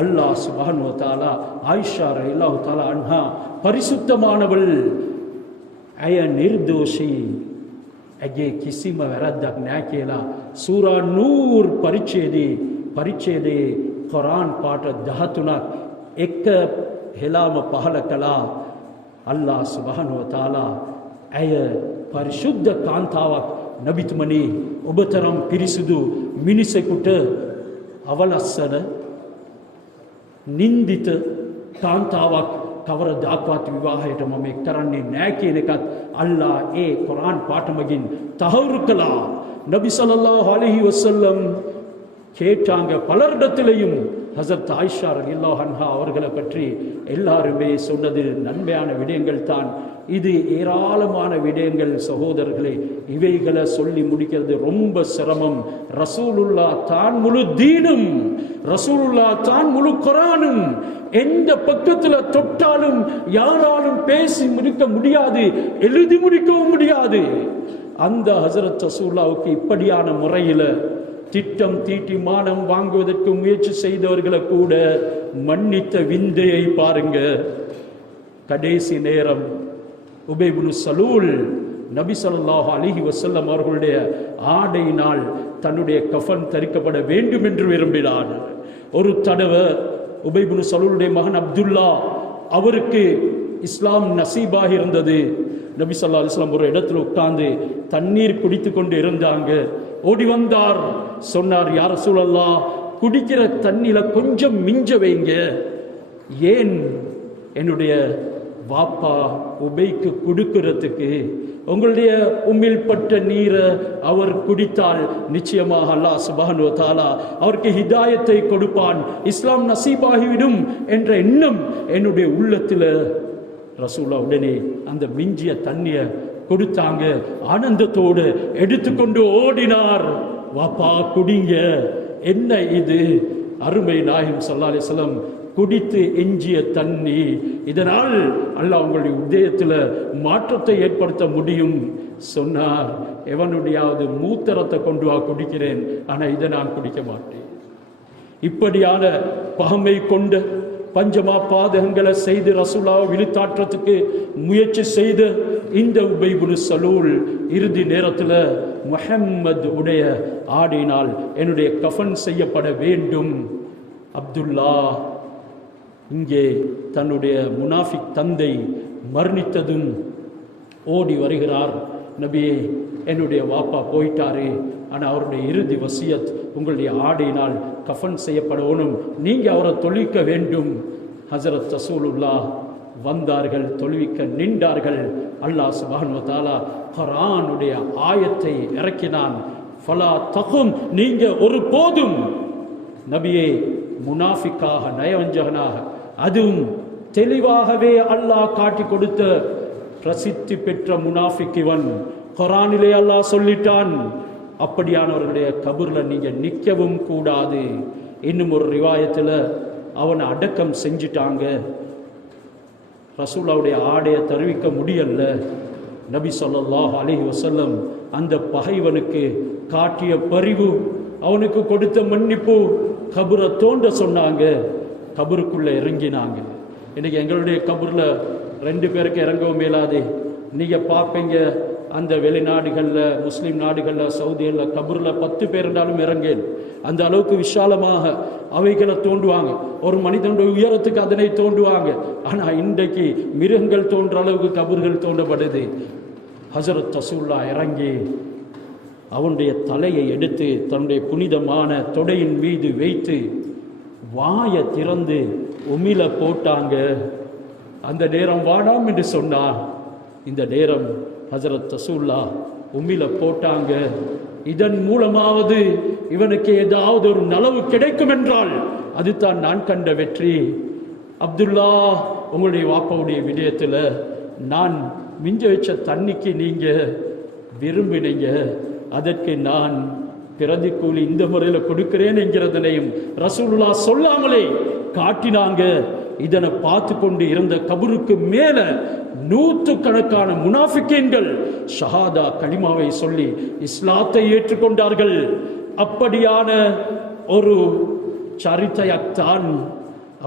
அல்லாஹ் சுப்ஹானஹு வ தஆலா ஆயிஷா ரலியல்லாஹு தஆலா அன்ஹா பரிசுத்தமானவள், අය නිර්දෝෂී, ඇගේ කිසිම වැරද්දක් නැහැ කියලා සූරා නූර් පරිච්ඡේදයේ කුර්ආන් පාඨ 13ක් එක හෙලාම පහල කළා. අල්ලාහ් සුබ්හානහු ව තාලා ඇය පරිශුද්ධ කාන්තාවක්. නබිතුමනි, ඔබතරම් පිරිසුදු මිනිසෙකුට අවලස්සන නින්දිත කාන්තාවක් කවරදාකවත් විවාහයට මම එක් කරන්නේ නැහැ කියන එකත් අල්ලාහ් ඒ කුර්ආන් පාඨමකින් තහවුරු කළා. நபி ஸல்லல்லாஹு அலைஹி வஸல்லம் கேட்டாங்க. பலரிடத்திலையும் ஹஸரத் ஆயிஷா ரலியல்லாஹு அன்ஹா அவர்களை பற்றி எல்லாருமே சொன்னது நன்மையான விடயங்கள் தான். இது ஏராளமான விடயங்கள் சகோதரர்களே. இவைகளை சொல்லி முடிக்கிறது ரொம்ப சிரமம். ரசூலுல்லாஹ் தான் முழு தீனும், ரசூலுல்லாஹ் தான் முழு குர்ஆனும். எந்த பக்கத்தில் தொட்டாலும் யாராலும் பேசி முடிக்க முடியாது, எழுதி முடிக்கவும் முடியாது. அந்த ஹஸரத் ரசூலுல்லாஹ்வுக்கு இப்படியான முறையில் திட்டம் தீட்டி மானம் வாங்குவதற்கு முயற்சி செய்தவர்களை கூட மன்னித்த விந்தையை பாருங்க. கடைசி நேரம் உபை இப்னு சலூல் நபி ஸல்லல்லாஹு அலைஹி வஸல்லம் அவர்களுடைய ஆடையினால் தன்னுடைய கஃன் தரிக்கப்பட வேண்டும் என்று விரும்பினார். ஒரு தடவை உபை இப்னு சலூலுடைய மகன் அப்துல்லா, அவருக்கு இஸ்லாம் நசீபாக இருந்தது. நபி ஸல்லல்லாஹு அலைஹி வஸல்லம் ஒரு இடத்துல உட்கார்ந்து தண்ணீர் குடித்து கொண்டு இருந்தாங்க. ஓடி வந்தார், சொன்னார், யா ரசூலல்லாஹ், குடிக்கிற தண்ணியில கொஞ்சம் மிஞ்ச வைங்க. ஏன்? என்னுடைய வாப்பா உபைக்கு கொடுக்கிறதுக்கு. உங்களுடைய உம்மில் பட்ட நீரை அவர் குடித்தால் நிச்சயமாக அல்லாஹ் சுப்ஹானஹு வ தஆலா அவருக்கு ஹிதாயத்தை கொடுப்பான், இஸ்லாம் நசீபாகிவிடும் என்ற எண்ணம் என்னுடைய உள்ளத்தில். ரசூலுல்லாஹ் உடனே அந்த மிஞ்சிய தண்ணியை கொடுத்தாங்க. ஆனந்தத்தோடு எடுத்துக்கொண்டு ஓடினார். வாப்பா குடிங்க. என்ன இது? அருமை நாயகம் ஸல்லல்லாஹு அலைஹி வஸல்லம் குடித்து எஞ்சிய தண்ணி. இதனால் அல்லாஹ் உங்களுடைய உதயத்தில் மாற்றத்தை ஏற்படுத்த முடியும் சொன்னார். எவனுடையாவது மூத்தரத்தை கொண்டு வா, குடிக்கிறேன், ஆனால் இதை நான் குடிக்க மாட்டேன். இப்படியான பகமை கொண்ட பஞ்சமா பாதகங்களை செய்து ரசூலாவை விழுத்தாற்றத்துக்கு முயற்சி செய்த இந்த உபை இப்னு சலூல் இறுதி நேரத்தில் முஹம்மது உடைய ஆடினால் என்னுடைய கஃன் செய்யப்பட வேண்டும். அப்துல்லா இங்கே தன்னுடைய முனாஃபிக் தந்தை மரணித்ததும் ஓடி வருகிறார். நபியே, என்னுடைய வாப்பா போயிட்டாரு, ஆனால் அவருடைய இறுதி வசியத் உங்களுடைய ஆடையினால் கஃன் செய்யப்படணும், நீங்கள் அவரை தொழுவிக்க வேண்டும். ஹஸரத் ரசூலுல்லாஹ் வந்தார்கள், தொழுவிக்க நின்றார்கள். அல்லாஹ் சுப்ஹானஹு வ தஆலா குர்ஆனுடைய ஆயத்தை இறக்கினான். ஃபலா தகும், நீங்க ஒரு போதும் நபியே முனாஃபிக்காக நயவஞ்சகனாக, அதுவும் தெளிவாகவே அல்லாஹ் காட்டி கொடுத்த பிரசித்தி பெற்ற முனாஃபிக் இவன். குர்ஆனிலே அல்லாஹ் சொல்லிட்டான், அப்படியானவர்களுடைய கபூரில் நீங்க நிற்கவும் கூடாது. இன்னும் ஒரு ரிவாயத்தில் அவனை அடக்கம் செஞ்சிட்டாங்க. ரசூலுல்லாஹ்வுடைய ஆடையை தருவிக்க முடியல. நபி ஸல்லல்லாஹு அலைஹி வஸல்லம் அந்த பகைவனுக்கு காட்டிய பரிவு, அவனுக்கு கொடுத்த மன்னிப்பு, கபரை தோண்ட சொன்னாங்க. கபருக்குள்ளே இறங்கினாங்க. இன்னைக்கு எங்களுடைய கபூரில் 2 பேருக்கு இறங்கவும் மேலாது. நீங்கள் பார்ப்பீங்க அந்த வெளிநாடுகளில், முஸ்லீம் நாடுகளில், சவுதியில் கபூரில் 10 பேர் இருந்தாலும் இறங்கேன். அந்த அளவுக்கு விஷாலமாக அவைகளை தோண்டுவாங்க. ஒரு மனிதனுடைய உயரத்துக்கு அதனை தோண்டுவாங்க. ஆனால் இன்றைக்கு மிருகங்கள் தோன்ற அளவுக்கு கபூர்கள் தோண்டப்படுது. ஹஸரத் ரசூலுல்லாஹ் இறங்கி அவனுடைய தலையை எடுத்து தன்னுடைய புனிதமான தொடையின் மீது வைத்து வாயை திறந்து உமிழ போட்டாங்க. அந்த நேரம் வாடாம் என்று சொன்னார். இந்த நேரம் ஹஸரத் ரசூலுல்லாஹ் உமிழ போட்டாங்க. இதன் மூலமாவது இவனுக்கு ஏதாவது ஒரு நலவு கிடைக்கும் என்றால் அதுதான் நான் கண்ட வெற்றி. அப்துல்லா, உங்களுடைய வாப்பாவுடைய விடயத்தில் நான் மிஞ்ச வச்ச தண்ணிக்கு நீங்க விரும்பினீங்க, அதற்கு நான் பிரதி கூலி இந்த முறையில் கொடுக்கிறேன் என்கிறதனையும் ரசூலுல்லாஹ் சொல்லாமலே காட்டினாங்க. இதனை பார்த்து கொண்டு இருந்த கபருக்கு மேல 100 கணக்கான முனாஃபிக்கீன்கள் ஷஹாதா கலிமாவை சொல்லி இஸ்லாத்தை ஏற்றுக்கொண்டார்கள். அப்படியான ஒரு சரித்தையத்தான்,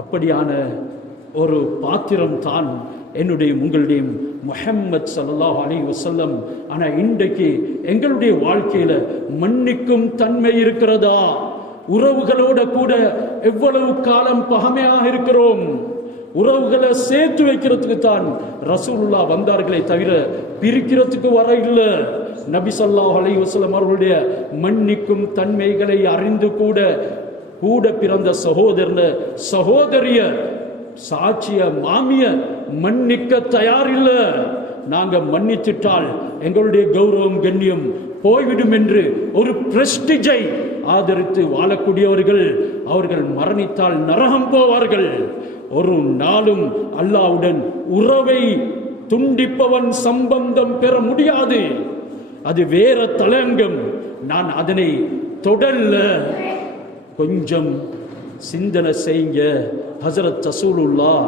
அப்படியான ஒரு பாத்திரம் தான் என்னுடைய உங்களுடைய முஹம்மது ஸல்லல்லாஹு அலைஹி வஸல்லம். ஆனால் இன்றைக்கு எங்களுடைய வாழ்க்கையில மன்னிக்கும் தன்மை இருக்கிறதா? உறவுகளோட கூட எவ்வளவு காலம் பகைமையாக இருக்கிறோம். உறவுகளை சேர்த்து வைக்கிறதுக்கு தான் ரசூலுல்லாஹ் வந்தார்களே தவிர பிரிக்கிறதுக்கு வர இல்லை. நபி ஸல்லல்லாஹு அலைஹி வஸல்லம் அவர்களுடைய மன்னிக்கும் தன்மைகளை அறிந்து கூட கூட பிறந்த சகோதரிய சாட்சிய மாமிய மன்னிக்க தயாரில்லை. நாங்க மன்னிச்சிட்டால் எங்களுடைய கௌரவம் கண்ணியம் போய்விடும் என்று ஒரு பிரஸ்டிஜை ஆதரித்து வாழக்கூடியவர்கள், அவர்கள் மரணித்தால் நரகம் போவார்கள். ஒரு நாளும் அல்லாஹ்வுடன் உறவை துண்டிப்பவன் சம்பந்தம் பெற முடியாது. அது வேற தலையங்கம். நான் அதனை தொடல்ல. கொஞ்சம் சிந்தனை செய்யுங்க. ஹஸரத் ரசூலுல்லாஹ்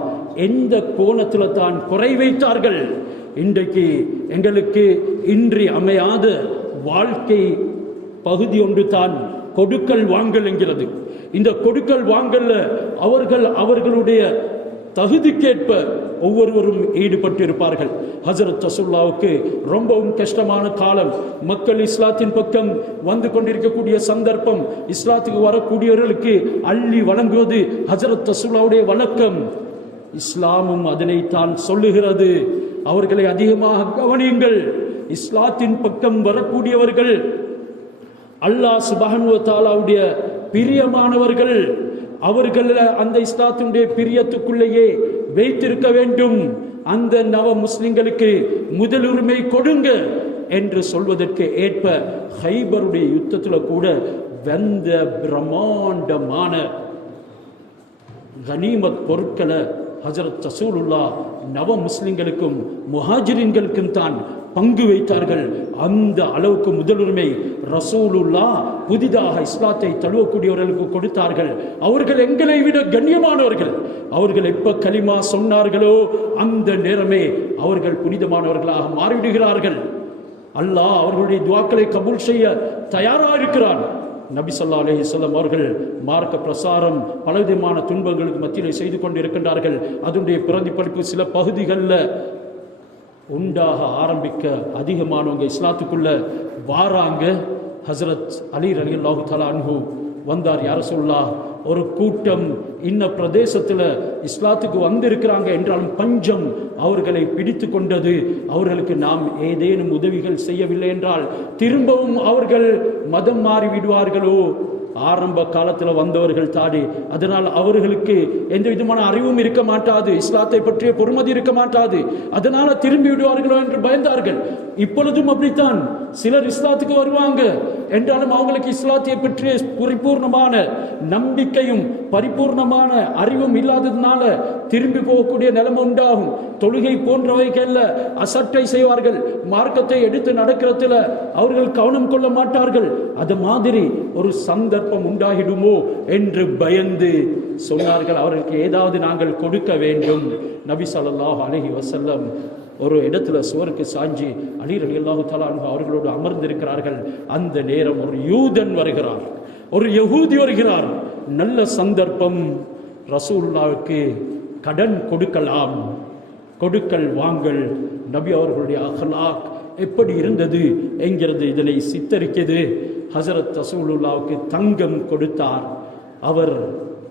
எந்த கோணத்தில் தான் குறை வைத்தார்கள்? இன்றைக்கு எங்களுக்கு இன்றி அமையாத வாழ்க்கை பகுதி ஒன்று தான் கொடுக்கல் வாங்கல் என்கிறது. இந்த கொடுக்கல் வாங்கல்ல அவர்களுடைய தகுதிக்கேற்ப ஒவ்வொருவரும் ஈடுபட்டு இருப்பார்கள். ஹஸரத் ரசூலுல்லாஹ்வுக்கு ரொம்பவும் கஷ்டமான காலம். மக்கள் இஸ்லாத்தின் பக்கம் வந்து கொண்டிருக்கக்கூடிய சந்தர்ப்பம். இஸ்லாத்துக்கு வரக்கூடியவர்களுக்கு அள்ளி வழங்குவது ஹஸரத் ரசூலுல்லாஹ்வுடைய வழக்கம். இஸ்லாமும் அதனைத்தான் சொல்லுகிறது. அவர்களை அதிகமாக கவனியுங்கள். இஸ்லாத்தின் பக்கம் வரக்கூடியவர்கள் அல்லாஹ் சுப்ஹானஹு வ தஆலாவுடைய பிரியமானவர்கள். அவர்கள் அந்த இஸ்லாத்தினுடைய பிரியத்துக்குள்ளேயே வைத்திருக்க வேண்டும். அந்த நவ முஸ்லிம்களுக்கு முதலுரிமை கொடுங்க என்று சொல்வதற்கு ஏற்ப ஹைபருடைய யுத்தத்தில் கூட வந்த பிரம்மாண்டமான கனிமத் பொருட்களை ஹஜரத் ரசூலுல்லாஹ் நவ முஸ்லிம்களுக்கும் முஹாஜிரின்களுக்கும் தான் பங்கு வைத்தார்கள். அந்த அளவுக்கு முதலுரிமை ரசூலுல்லாஹ் புதிதாக இஸ்லாத்தை தழுவக்கூடியவர்களுக்கு கொடுத்தார்கள். அவர்கள் எங்களை விட கண்ணியமானவர்கள். அவர்கள் எப்ப கலிமா சொன்னார்களோ அந்த நேரமே அவர்கள் புனிதமானவர்களாக மாறிவிடுகிறார்கள். அல்லாஹ் அவர்களுடைய துஆக்களை கபூல் செய்ய தயாராக இருக்கிறான். நபி ஸல்லல்லாஹு அலைஹி வஸல்லம் அவர்கள் மார்க்க பிரசாரம் பலவிதமான துன்பங்களுக்கு மத்தியிலே செய்து கொண்டிருக்கின்றார்கள். அதனுடைய பிரதிபலிப்பு சில பகுதிகளில் உண்டாக ஆரம்பிக்க அதிகமானவங்க இஸ்லாத்துக்குள்ள வாராங்க. ஹசரத் அலி ரலியல்லாஹு தஆலா அன்ஹு வந்தார். யார சொல்லலாம், ஒரு கூட்டம் இன்ன பிரதேசத்தில் இஸ்லாத்துக்கு வந்திருக்கிறாங்க என்றாலும் பஞ்சம் அவர்களை பிடித்து கொண்டது. அவர்களுக்கு நாம் ஏதேனும் உதவிகள் செய்யவில்லை என்றால் திரும்பவும் அவர்கள் மதம் மாறி விடுவார்களோ. ஆரம்ப காலத்தில் வந்தவர்கள் தாடி, அதனால் அவர்களுக்கு எந்த விதமான அறிவும் இருக்க மாட்டாது, இஸ்லாத்தை பற்றிய பொறுமதி இருக்க மாட்டாது, அதனால திரும்பி விடுவார்களோ என்று பயந்தார்கள். இப்பொழுதும் அப்படித்தான். சிலர் இஸ்லாத்துக்கு வருவாங்க என்றாலும் அவங்களுக்கு இஸ்லாத்தை பற்றிய பரிபூர்ணமான நம்பிக்கையும் பரிபூர்ணமான அறிவும் இல்லாததுனால திரும்பி போகக்கூடிய நிலைமை உண்டாகும். தொழுகை போன்றவைகள்ல அசட்டை செய்வார்கள். மார்க்கத்தை எடுத்து நடக்கிறதுல அவர்கள் கவனம் கொள்ள மாட்டார்கள். அது மாதிரி ஒரு சந்தர்ப்பம் உண்டாகிடுமோ என்று பயந்து சொன்னார்கள், அவர்களுக்கு ஏதாவது நாங்கள் கொடுக்க வேண்டும். நபி ஸல்லல்லாஹு அலைஹி வஸல்லம் ஒரு இடத்துல சுவருக்கு சாஞ்சி அலி ரலியல்லாஹு தஆலா அன்ஹு அவர்களோடு அமர்ந்திருக்கிறார்கள். அந்த நேரம் ஒரு யூதன் வருகிறார், ஒரு யஹூதி வருகிறார். நல்ல சந்தர்ப்பம். ரசூலுல்லாஹ்வுக்கு கடன் கொடுக்கலாம், கொடுக்கல் வாங்கல். நபி அவர்களுடைய அஹ்லாக் எப்படி இருந்தது என்கிறது இதனை சித்தரிக்கிறது. ஹஸரத் ரசூலுல்லாஹ்வுக்கு தங்கம் கொடுத்தார். அவர்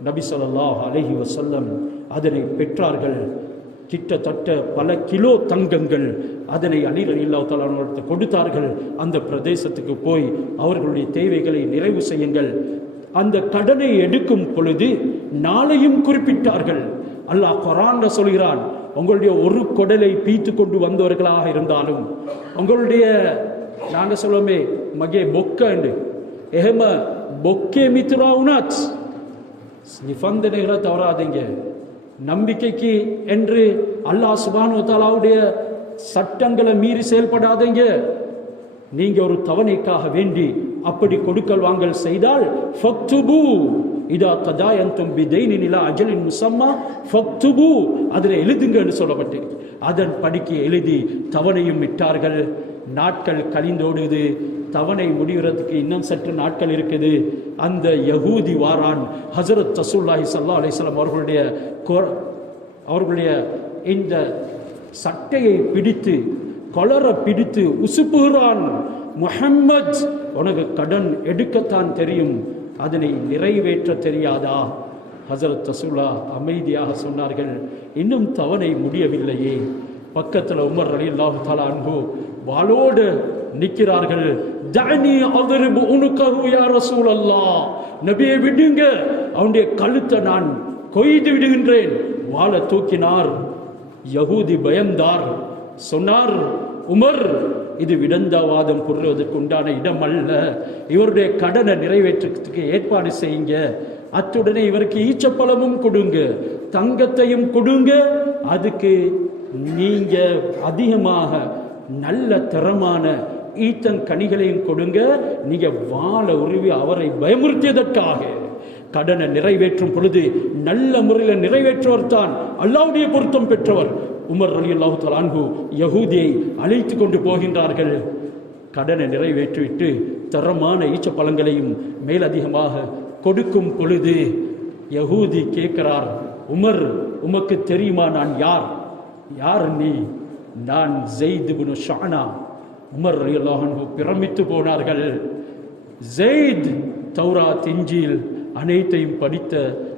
நபி ஸல்லல்லாஹு அலைஹி வஸல்லம் அதனை பெற்றார்கள். கிட்டத்தட்ட பல கிலோ தங்கங்கள் அதனை அலி ரலியல்லாஹு தஆலா அன்ஹு கொடுத்தார்கள். அந்த பிரதேசத்துக்கு போய் அவர்களுடைய தேவைகளை நிறைவு செய்யுங்கள். அந்த கடனை எடுக்கும் பொழுது நாளையும் குறிப்பிட்டார்கள். அல்லாஹ் குர்ஆன்ல சொல்கிறான், உங்களுடைய ஒரு கொடலை பீத்து கொண்டு வந்தவர்களாக இருந்தாலும், உங்களுடைய நாங்க சொல்லுவோமே மகே பொக்கண்டு எஹம பொக்கே மித்ரா உனாத் நிபந்தனைகளை தவறாதீங்க. நம்பிக்கைக்கு என்று அல்லாஹ் சுப்ஹானஹு வ தஆலாவுடைய சட்டங்களை மீறி செயல்படாதீங்க. நீங்க ஒரு தவணைக்காக வேண்டி அப்படி கொடுக்கல் வாங்கல் செய்தால் ஃபக்துபு இதா ததாயந்தும் பிதைனின் இலா அஜலின் முஸம்மா ஃபக்துபு அதில் எழுதுங்கன்னு சொல்லப்பட்டிருக்கு. அதன் படிக்கு எழுதி தவணையும் விட்டார்கள். நாட்கள் கழிந்தோடுது. தவணை முடிகிறதுக்கு இன்னும் சற்று நாட்கள் இருக்குது. அந்த யஹூதி வாரான். ஹஸரத் ரசூலுல்லாஹி ஸல்லல்லாஹு அலைஹி வஸல்லம் அவர்களுடைய இந்த சட்டையை பிடித்து கொலர பிடித்து உசுப்புகிறான். முஹம்மத், உனக்கு கடன் எடுக்கத்தான் தெரியும், அதனை நிறைவேற்ற தெரியாதா? ஹஸரத் ரசூலுல்லாஹ் அமைதியாக சொன்னார்கள், இன்னும் தவணை முடியவில்லையே. பக்கத்தில் உமர் ரலியல்லாஹு தஆலா அன்ஹு வாளோடு நிற்கிறார்கள். தஅனி அத்ரிபு உனுகஹு யா ரசூலல்லாஹ், நபியை விடுங்க, அவனுடைய கழுத்தை நான் கொய்து விடுகின்றேன். வாளை தூக்கினார். யஹூதி பயந்தார். சொன்னார், உமர், இது விடந்தவாதம் புரிவதற்கு உண்டான இடம் அல்ல. இவருடைய கடனை நிறைவேற்றத்துக்கு ஏற்பாடு செய்யுங்க. அத்துடனே இவருக்கு ஈச்சப்பழமும் கொடுங்க, தங்கத்தையும் கொடுங்க. அதுக்கு நீங்க அதிகமாக நல்ல தரமான ஈத்தங்கனிகளையும் கொடுங்க. நீங்க வாளை உருவி அவரை பயமுறுத்தியதற்காக கடனை நிறைவேற்றும் பொழுது நல்ல முறையில் நிறைவேற்றுவர் தான் அல்லாஹ்வுடைய பொருத்தம் பெற்றவர். உமர் ரலியல்லாஹு தஆலா அன்ஹு யஹூதியை அழைத்து கொண்டு போகின்றார்கள். கடனை நிறைவேற்றிவிட்டு தரமான ஈச்ச பழங்களையும் மேலதிகமாக கொடுக்கும் பொழுது யஹூதி கேட்கிறார், உமர், உமக்கு தெரியுமா நான் யார்? யார் நீ? நான் ஸைத் இப்னு ஷஅனா. உமர் ரலியல்லாஹு அன்ஹு பிரமித்து போனார்கள். ஸைத் தௌராத், இன்ஜீல் அனைத்தையும் படித்த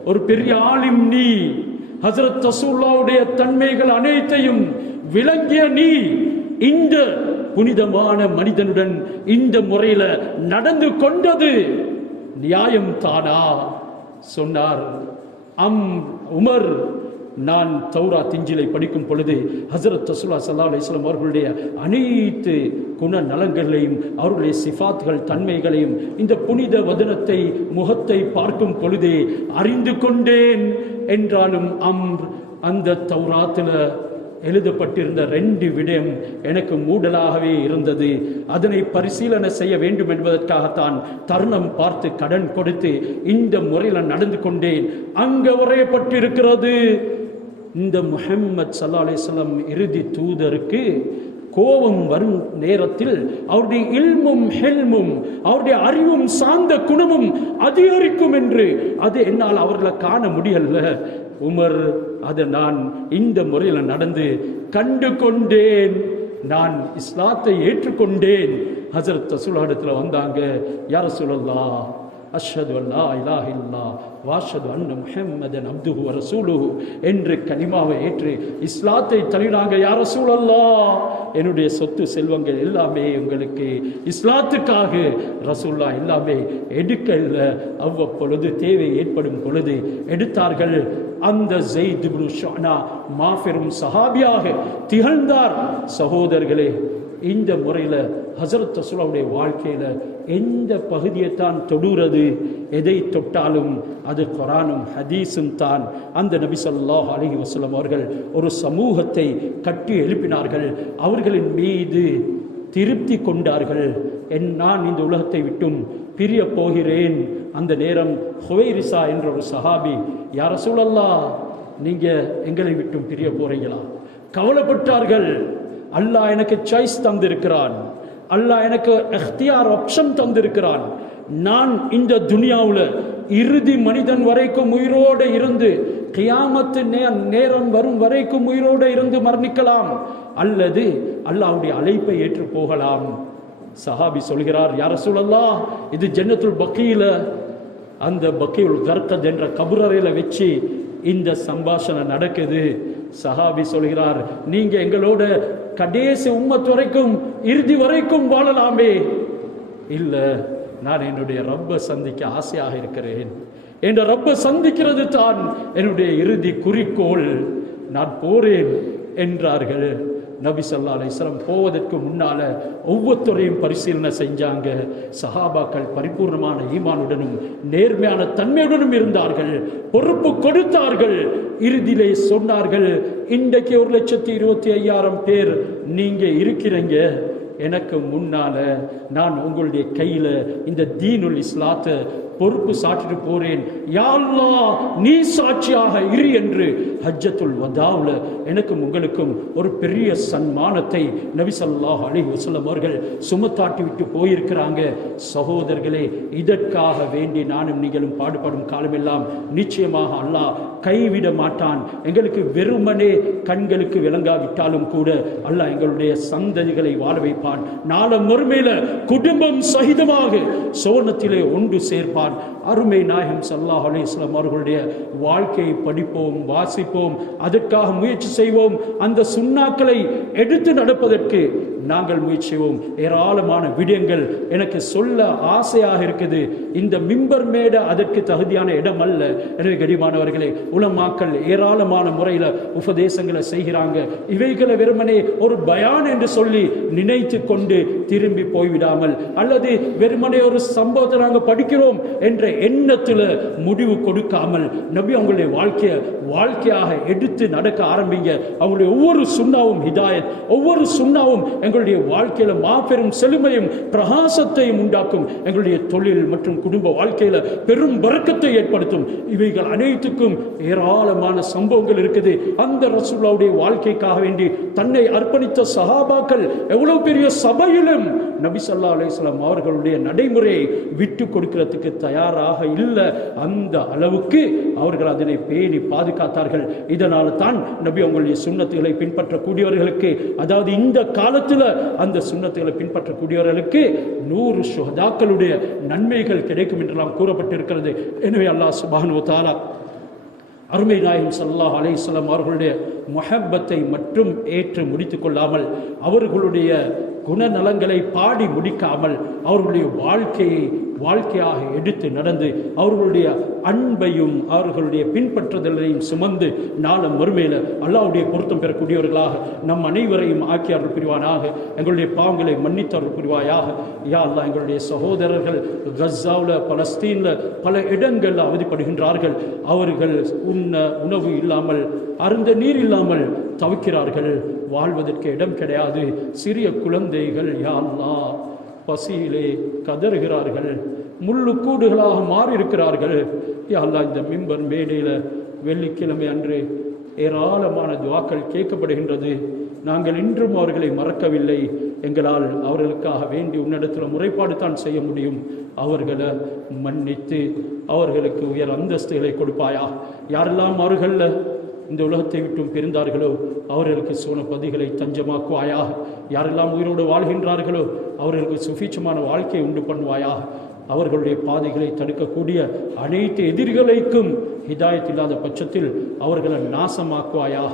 ஒரு பெரிய ஆலிம் நீ, ஹஸரத் ரசூலுல்லாஹ்வுடைய தன்மைகள் அனைத்தையும் விளங்கிய நீ, இந்த புனிதமான மனிதனுடன் இந்த முறையில் நடந்து கொண்டது நியாயம் தானா? சொன்னார், உமர், நான் தௌராத் இன்ஜீலை படிக்கும் பொழுது ஹஸரத் ரசூலுல்லாஹி ஸல்லல்லாஹு அலைஹி வஸல்லம் அவர்களுடைய அனைத்து குண நலங்களையும் அவர்களுடைய சிஃபாத்கள் தன்மைகளையும் இந்த புனித வதனத்தை முகத்தை பார்க்கும் பொழுதே அறிந்து கொண்டேன் என்றாலும் அந்த தௌராத்தில் எழுதப்பட்டிருந்த 2 விடயம் எனக்கு மூடலாகவே இருந்தது. அதனை பரிசீலனை செய்ய வேண்டும் என்பதற்காகத்தான் தருணம் பார்த்து கடன் கொடுத்து இந்த முறையில் நடந்து கொண்டேன். அங்க உரையப்பட்டிருக்கிறது, இந்த முஹம்மது ஸல்லல்லாஹு அலைஹி வஸல்லம் இறுதி தூதருக்கு கோபம் வரும் நேரத்தில் அவருடைய இல்மும் ஹெல்மும் அவருடைய அறிவும் சார்ந்த குணமும் அதிகரிக்கும் என்று. அது என்னால் அவர்களை காண முடியல உமர். அதை நான் இந்த முறையில் நடந்து கண்டு கொண்டேன். நான் இஸ்லாத்தை ஏற்றுக்கொண்டேன். ஹஸரத் ரசூலுல்லாஹ் இடத்துல வந்தாங்க, யா ரசூலல்லாஹ் அஷ்ஹது அல்லா இலாஹ இல்லல்லாஹ் வாஷது அன்ன முஹம்மதன் அப்துஹு வ ரசூலுஹு என்று கலிமாவை ஏற்று இஸ்லாத்தை தழுவினாங்க. யா ரசூலல்லாஹ், என்னுடைய சொத்து செல்வங்கள் எல்லாமே உங்களுக்கு இஸ்லாத்துக்காக ரசூலுல்லாஹ் எல்லாமே எடுக்க இல்லை. அவ்வப்பொழுது தேவை ஏற்படும் பொழுது எடுத்தார்கள். அந்த ஸைத் இப்னு ஷுஅனா மாபெரும் சஹாபியாக திகழ்ந்தார். சகோதரர்களே, இந்த முறையில் ஹஸரத் ரசூலுல்லாஹ்வுடைய வாழ்க்கையில் எந்த பகுதியை தான் தொடுறது, எதை தொட்டாலும் அது குர்ஆனும் ஹதீஸும் தான். அந்த நபி ஸல்லல்லாஹு அலைஹி வஸல்லம் அவர்கள் ஒரு சமூகத்தை கட்டி எழுப்பினார்கள். அவர்களின் மீது திருப்தி கொண்டார்கள். நான் இந்த உலகத்தை விட்டும் பிரிய போகிறேன். அந்த நேரம் ஹுவைரிசா என்ற ஒரு சஹாபி, யா ரசூலல்லாஹ், நீங்க எங்களை விட்டும் பிரிய போறீங்களா? கவலைப்பட்டார்கள். அல்லாஹ் எனக்கு சாய்ஸ் தந்திருக்கிறான், அல்லாஹ் எனக்கு இக்தியார் ஆப்ஷன் தந்திருக்கிறான். நான் இந்த துனியாவில் இறுதி மனிதன் வரைக்கும் உயிரோடு இருந்து கியாமத்து நேரம் வரும் வரைக்கும் உயிரோடு இருந்து மரணிக்கலாம், அல்லது அல்லாஹ்வுடைய அழைப்பை ஏற்று போகலாம். சஹாபி சொல்கிறார், யா ரசூலல்லாஹ், இது ஜன்னத்துல் பக்கீல, அந்த பக்கீல் கர்கத் என்ற கபுரறையில் வச்சு இந்த சம்பாஷணை நடக்குது. சஹாபி சொல்கிறார், நீங்க எங்களோட கடைசி உம்மத் வரைக்கும் இறுதி வரைக்கும் வாழலாமே. இல்ல, நான் என்னுடைய ரப்பை சந்திக்க ஆசையாக இருக்கிறேன். என்ற ரப்பை சந்திக்கிறது தான் என்னுடைய இறுதி குறிக்கோள். நான் போறேன் என்றார்கள். நபி ஸல்லல்லாஹு அலைஹி வஸல்லம் போவதற்கு முன்னால ஒவ்வொருத்தரையும் பரிசீலனை செஞ்சாங்க. சஹாபாக்கள் பரிபூர்ணமான ஈமானுடனும் நேர்மையான தன்மையுடனும் இருந்தார்கள், பொறுப்பு கொடுத்தார்கள். இறுதியிலே சொன்னார்கள், இன்றைக்கு 1,25,000 பேர் நீங்க இருக்கிறீங்க, எனக்கு முன்னால நான் உங்களுடைய கையில இந்த தீனுல் இஸ்லாத்தை பொறுப்பு சாட்டிட்டு போறேன். யா அல்லாஹ், நீ சாட்சியாக இரு என்று ஹஜ்ஜத்துல் வதாவுல எனக்கும் உங்களுக்கும் ஒரு பெரிய சன்மானத்தை நபி ஸல்லல்லாஹு அலைஹி வஸல்லம் அவர்கள் சுமத்தாட்டி விட்டு போயிருக்கிறாங்க. சகோதரர்களே, இதற்காக வேண்டி நானும் நீங்களும் பாடுபடும் காலமெல்லாம் நிச்சயமாக அல்லாஹ் கைவிட மாட்டான். எங்களுக்கு வெறுமனே கண்களுக்கு விளங்காவிட்டாலும் கூட அல்லாஹ் எங்களுடைய சந்ததிகளை வாழ வைப்பான். நாளை மறுமையில குடும்பம் சகிதமாக சோனத்திலே ஒன்று சேர்ப்பான். அருமை நாயகம் ஸல்லல்லாஹு அலைஹி வஸல்லம் அவர்களுடைய வாழ்க்கையை படிப்போம், வாசிப்போம், அதற்காக முயற்சி செய்வோம். அந்த சுன்னாக்களை எடுத்து நடப்பதற்கு நாங்கள் முயற்சி செய்வோம். ஏராளமான விடயங்கள் எனக்கு சொல்ல ஆசையாக இருக்குது. இந்த மிம்பர் மேடை அதற்கு தகுதியான இடம் அல்ல. எனவே கடிமானவர்களே, உலமாக்கள் ஏராளமான முறையில் உபதேசங்களை செய்கிறாங்க. இவைகளை வெறுமனே ஒரு பயான் என்று சொல்லி நினைத்து கொண்டு திரும்பி போய்விடாமல், அல்லது வெறுமனே ஒரு சம்பவத்தை நாங்கள் படிக்கிறோம் என்ற எண்ணத்தில் முடிவு கொடுக்காமல், நபி அவங்களுடைய வாழ்க்கையாக எடுத்து நடக்க ஆரம்பிங்க. அவங்களுடைய ஒவ்வொரு சுன்னாவும் ஹிதாயத், ஒவ்வொரு சுன்னாவும் எங்களுடைய வாழ்க்கையில மாபெரும் செழுமையும் பிரகாசத்தையும் உண்டாக்கும். எங்களுடைய தொழில் மற்றும் குடும்ப வாழ்க்கையில பெரும் பரக்கத்தை ஏற்படுத்தும். இவைகள் அனைத்துக்கும் ஏராளமான சம்பவங்கள் இருக்குது. அந்த ரசூலுல்லாஹ்வுடைய வாழ்க்கைக்காக வேண்டி தன்னை அர்ப்பணித்த சஹாபாக்கள் எவ்வளவு பெரிய சபையிலும் நபி ஸல்லல்லாஹு அலைஹி வஸல்லம் அவர்களுடைய நடைமுறையை விட்டு கொடுக்கிறதுக்கு தயாராக இல்லை. அந்த அளவுக்கு அவர்கள் அதனை பேணி பாதுகாத்தார்கள். இதனால தான் நபி அவங்களுடைய சுன்னத்துகளை பின்பற்றக்கூடியவர்களுக்கு, அதாவது இந்த காலத்தில் அந்த சுன்னத்துகளை பின்பற்றக்கூடியவர்களுக்கு 100 ஷுஹதாக்களுடைய நன்மைகள் கிடைக்கும் என்றெல்லாம் கூறப்பட்டிருக்கிறது. எனவே அல்லாஹ் சுப்ஹானஹு வ தஆலா அருமை நாயகம் ஸல்லல்லாஹு அலைஹி வஸல்லம் அவர்களுடைய முஹப்பத்தை மட்டும் ஏற்று முடித்துக் கொள்ளாமல், அவர்களுடைய குணநலங்களை பாடி முடிக்காமல், அவர்களுடைய வாழ்க்கையை வாழ்க்கையாக எடுத்து நடந்து அவர்களுடைய அன்பையும் அவர்களுடைய பின்பற்றுதலையும் சுமந்து நாளும் மறுமையில் அல்லாஹ்வுடைய பொருத்தம் பெறக்கூடியவர்களாக நம் அனைவரையும் ஆக்கி அருள் புரிவானாக. எங்களுடைய பாவங்களை மன்னித்து அருள் புரிவாயாக. யா அல்லாஹ், எங்களுடைய சகோதரர்கள் கஸ்ஸாவில், பலஸ்தீனில் பல இடங்களில் அவதிப்படுகின்றார்கள். அவர்கள் உண்ண உணவு இல்லாமல், அருந்த நீர் இல்லாமல் தவிக்கிறார்கள். வாழ்வதற்கு இடம் கிடையாது. சிறிய குழந்தைகள் யா அல்லாஹ் பசியிலே கதறுகிறார்கள், முள்ளுக்கூடுகளாக மாறியிருக்கிறார்கள். யா அல்லாஹ், இந்த மிம்பர் மேடையில் வெள்ளிக்கிழமை அன்று ஏராளமான துஆக்கள் கேட்கப்படுகின்றது. நாங்கள் இன்றும் அவர்களை மறக்கவில்லை. எங்களால் அவர்களுக்காக வேண்டி உன்னிடத்தில் முறைப்பாடு தான் செய்ய முடியும். அவர்களை மன்னித்து அவர்களுக்கு உயர் அந்தஸ்துகளை கொடுப்பாயா. யாரெல்லாம் அவர்களில் இந்த உலகத்தை விட்டும் பிரிந்தார்களோ அவர்களுக்கு சோனப்பதிகளை தஞ்சமாக்குவாயாக. யாரெல்லாம் உயிரோடு வாழ்கின்றார்களோ அவர்களுக்கு சுபீட்சமான வாழ்க்கையை உண்டு பண்ணுவாயாக. அவர்களுடைய பாதைகளை தடுக்கக்கூடிய அனைத்து எதிரிகளுக்கும் ஹிதாயத் இல்லாத பட்சத்தில் அவர்களை நாசமாக்குவாயா.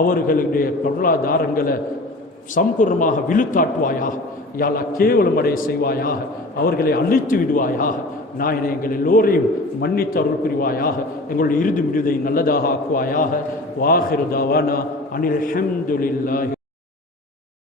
அவர்களுடைய பொருளாதாரங்களை சம்பூர்ணமாக விழுத்தாட்டுவாயாக. யாலா கேவலமடைய செய்வாயாக. அவர்களை அழித்து விடுவாயாக. நாயனை எங்கள் எல்லோரையும் மன்னித்து அருள் புரிவாயாக. எங்களுடைய இறுதி முடிவை நல்லதாக ஆக்குவாயாக. வாஹிரு தாவானா அனில் ஹம்துலில்லாஹி.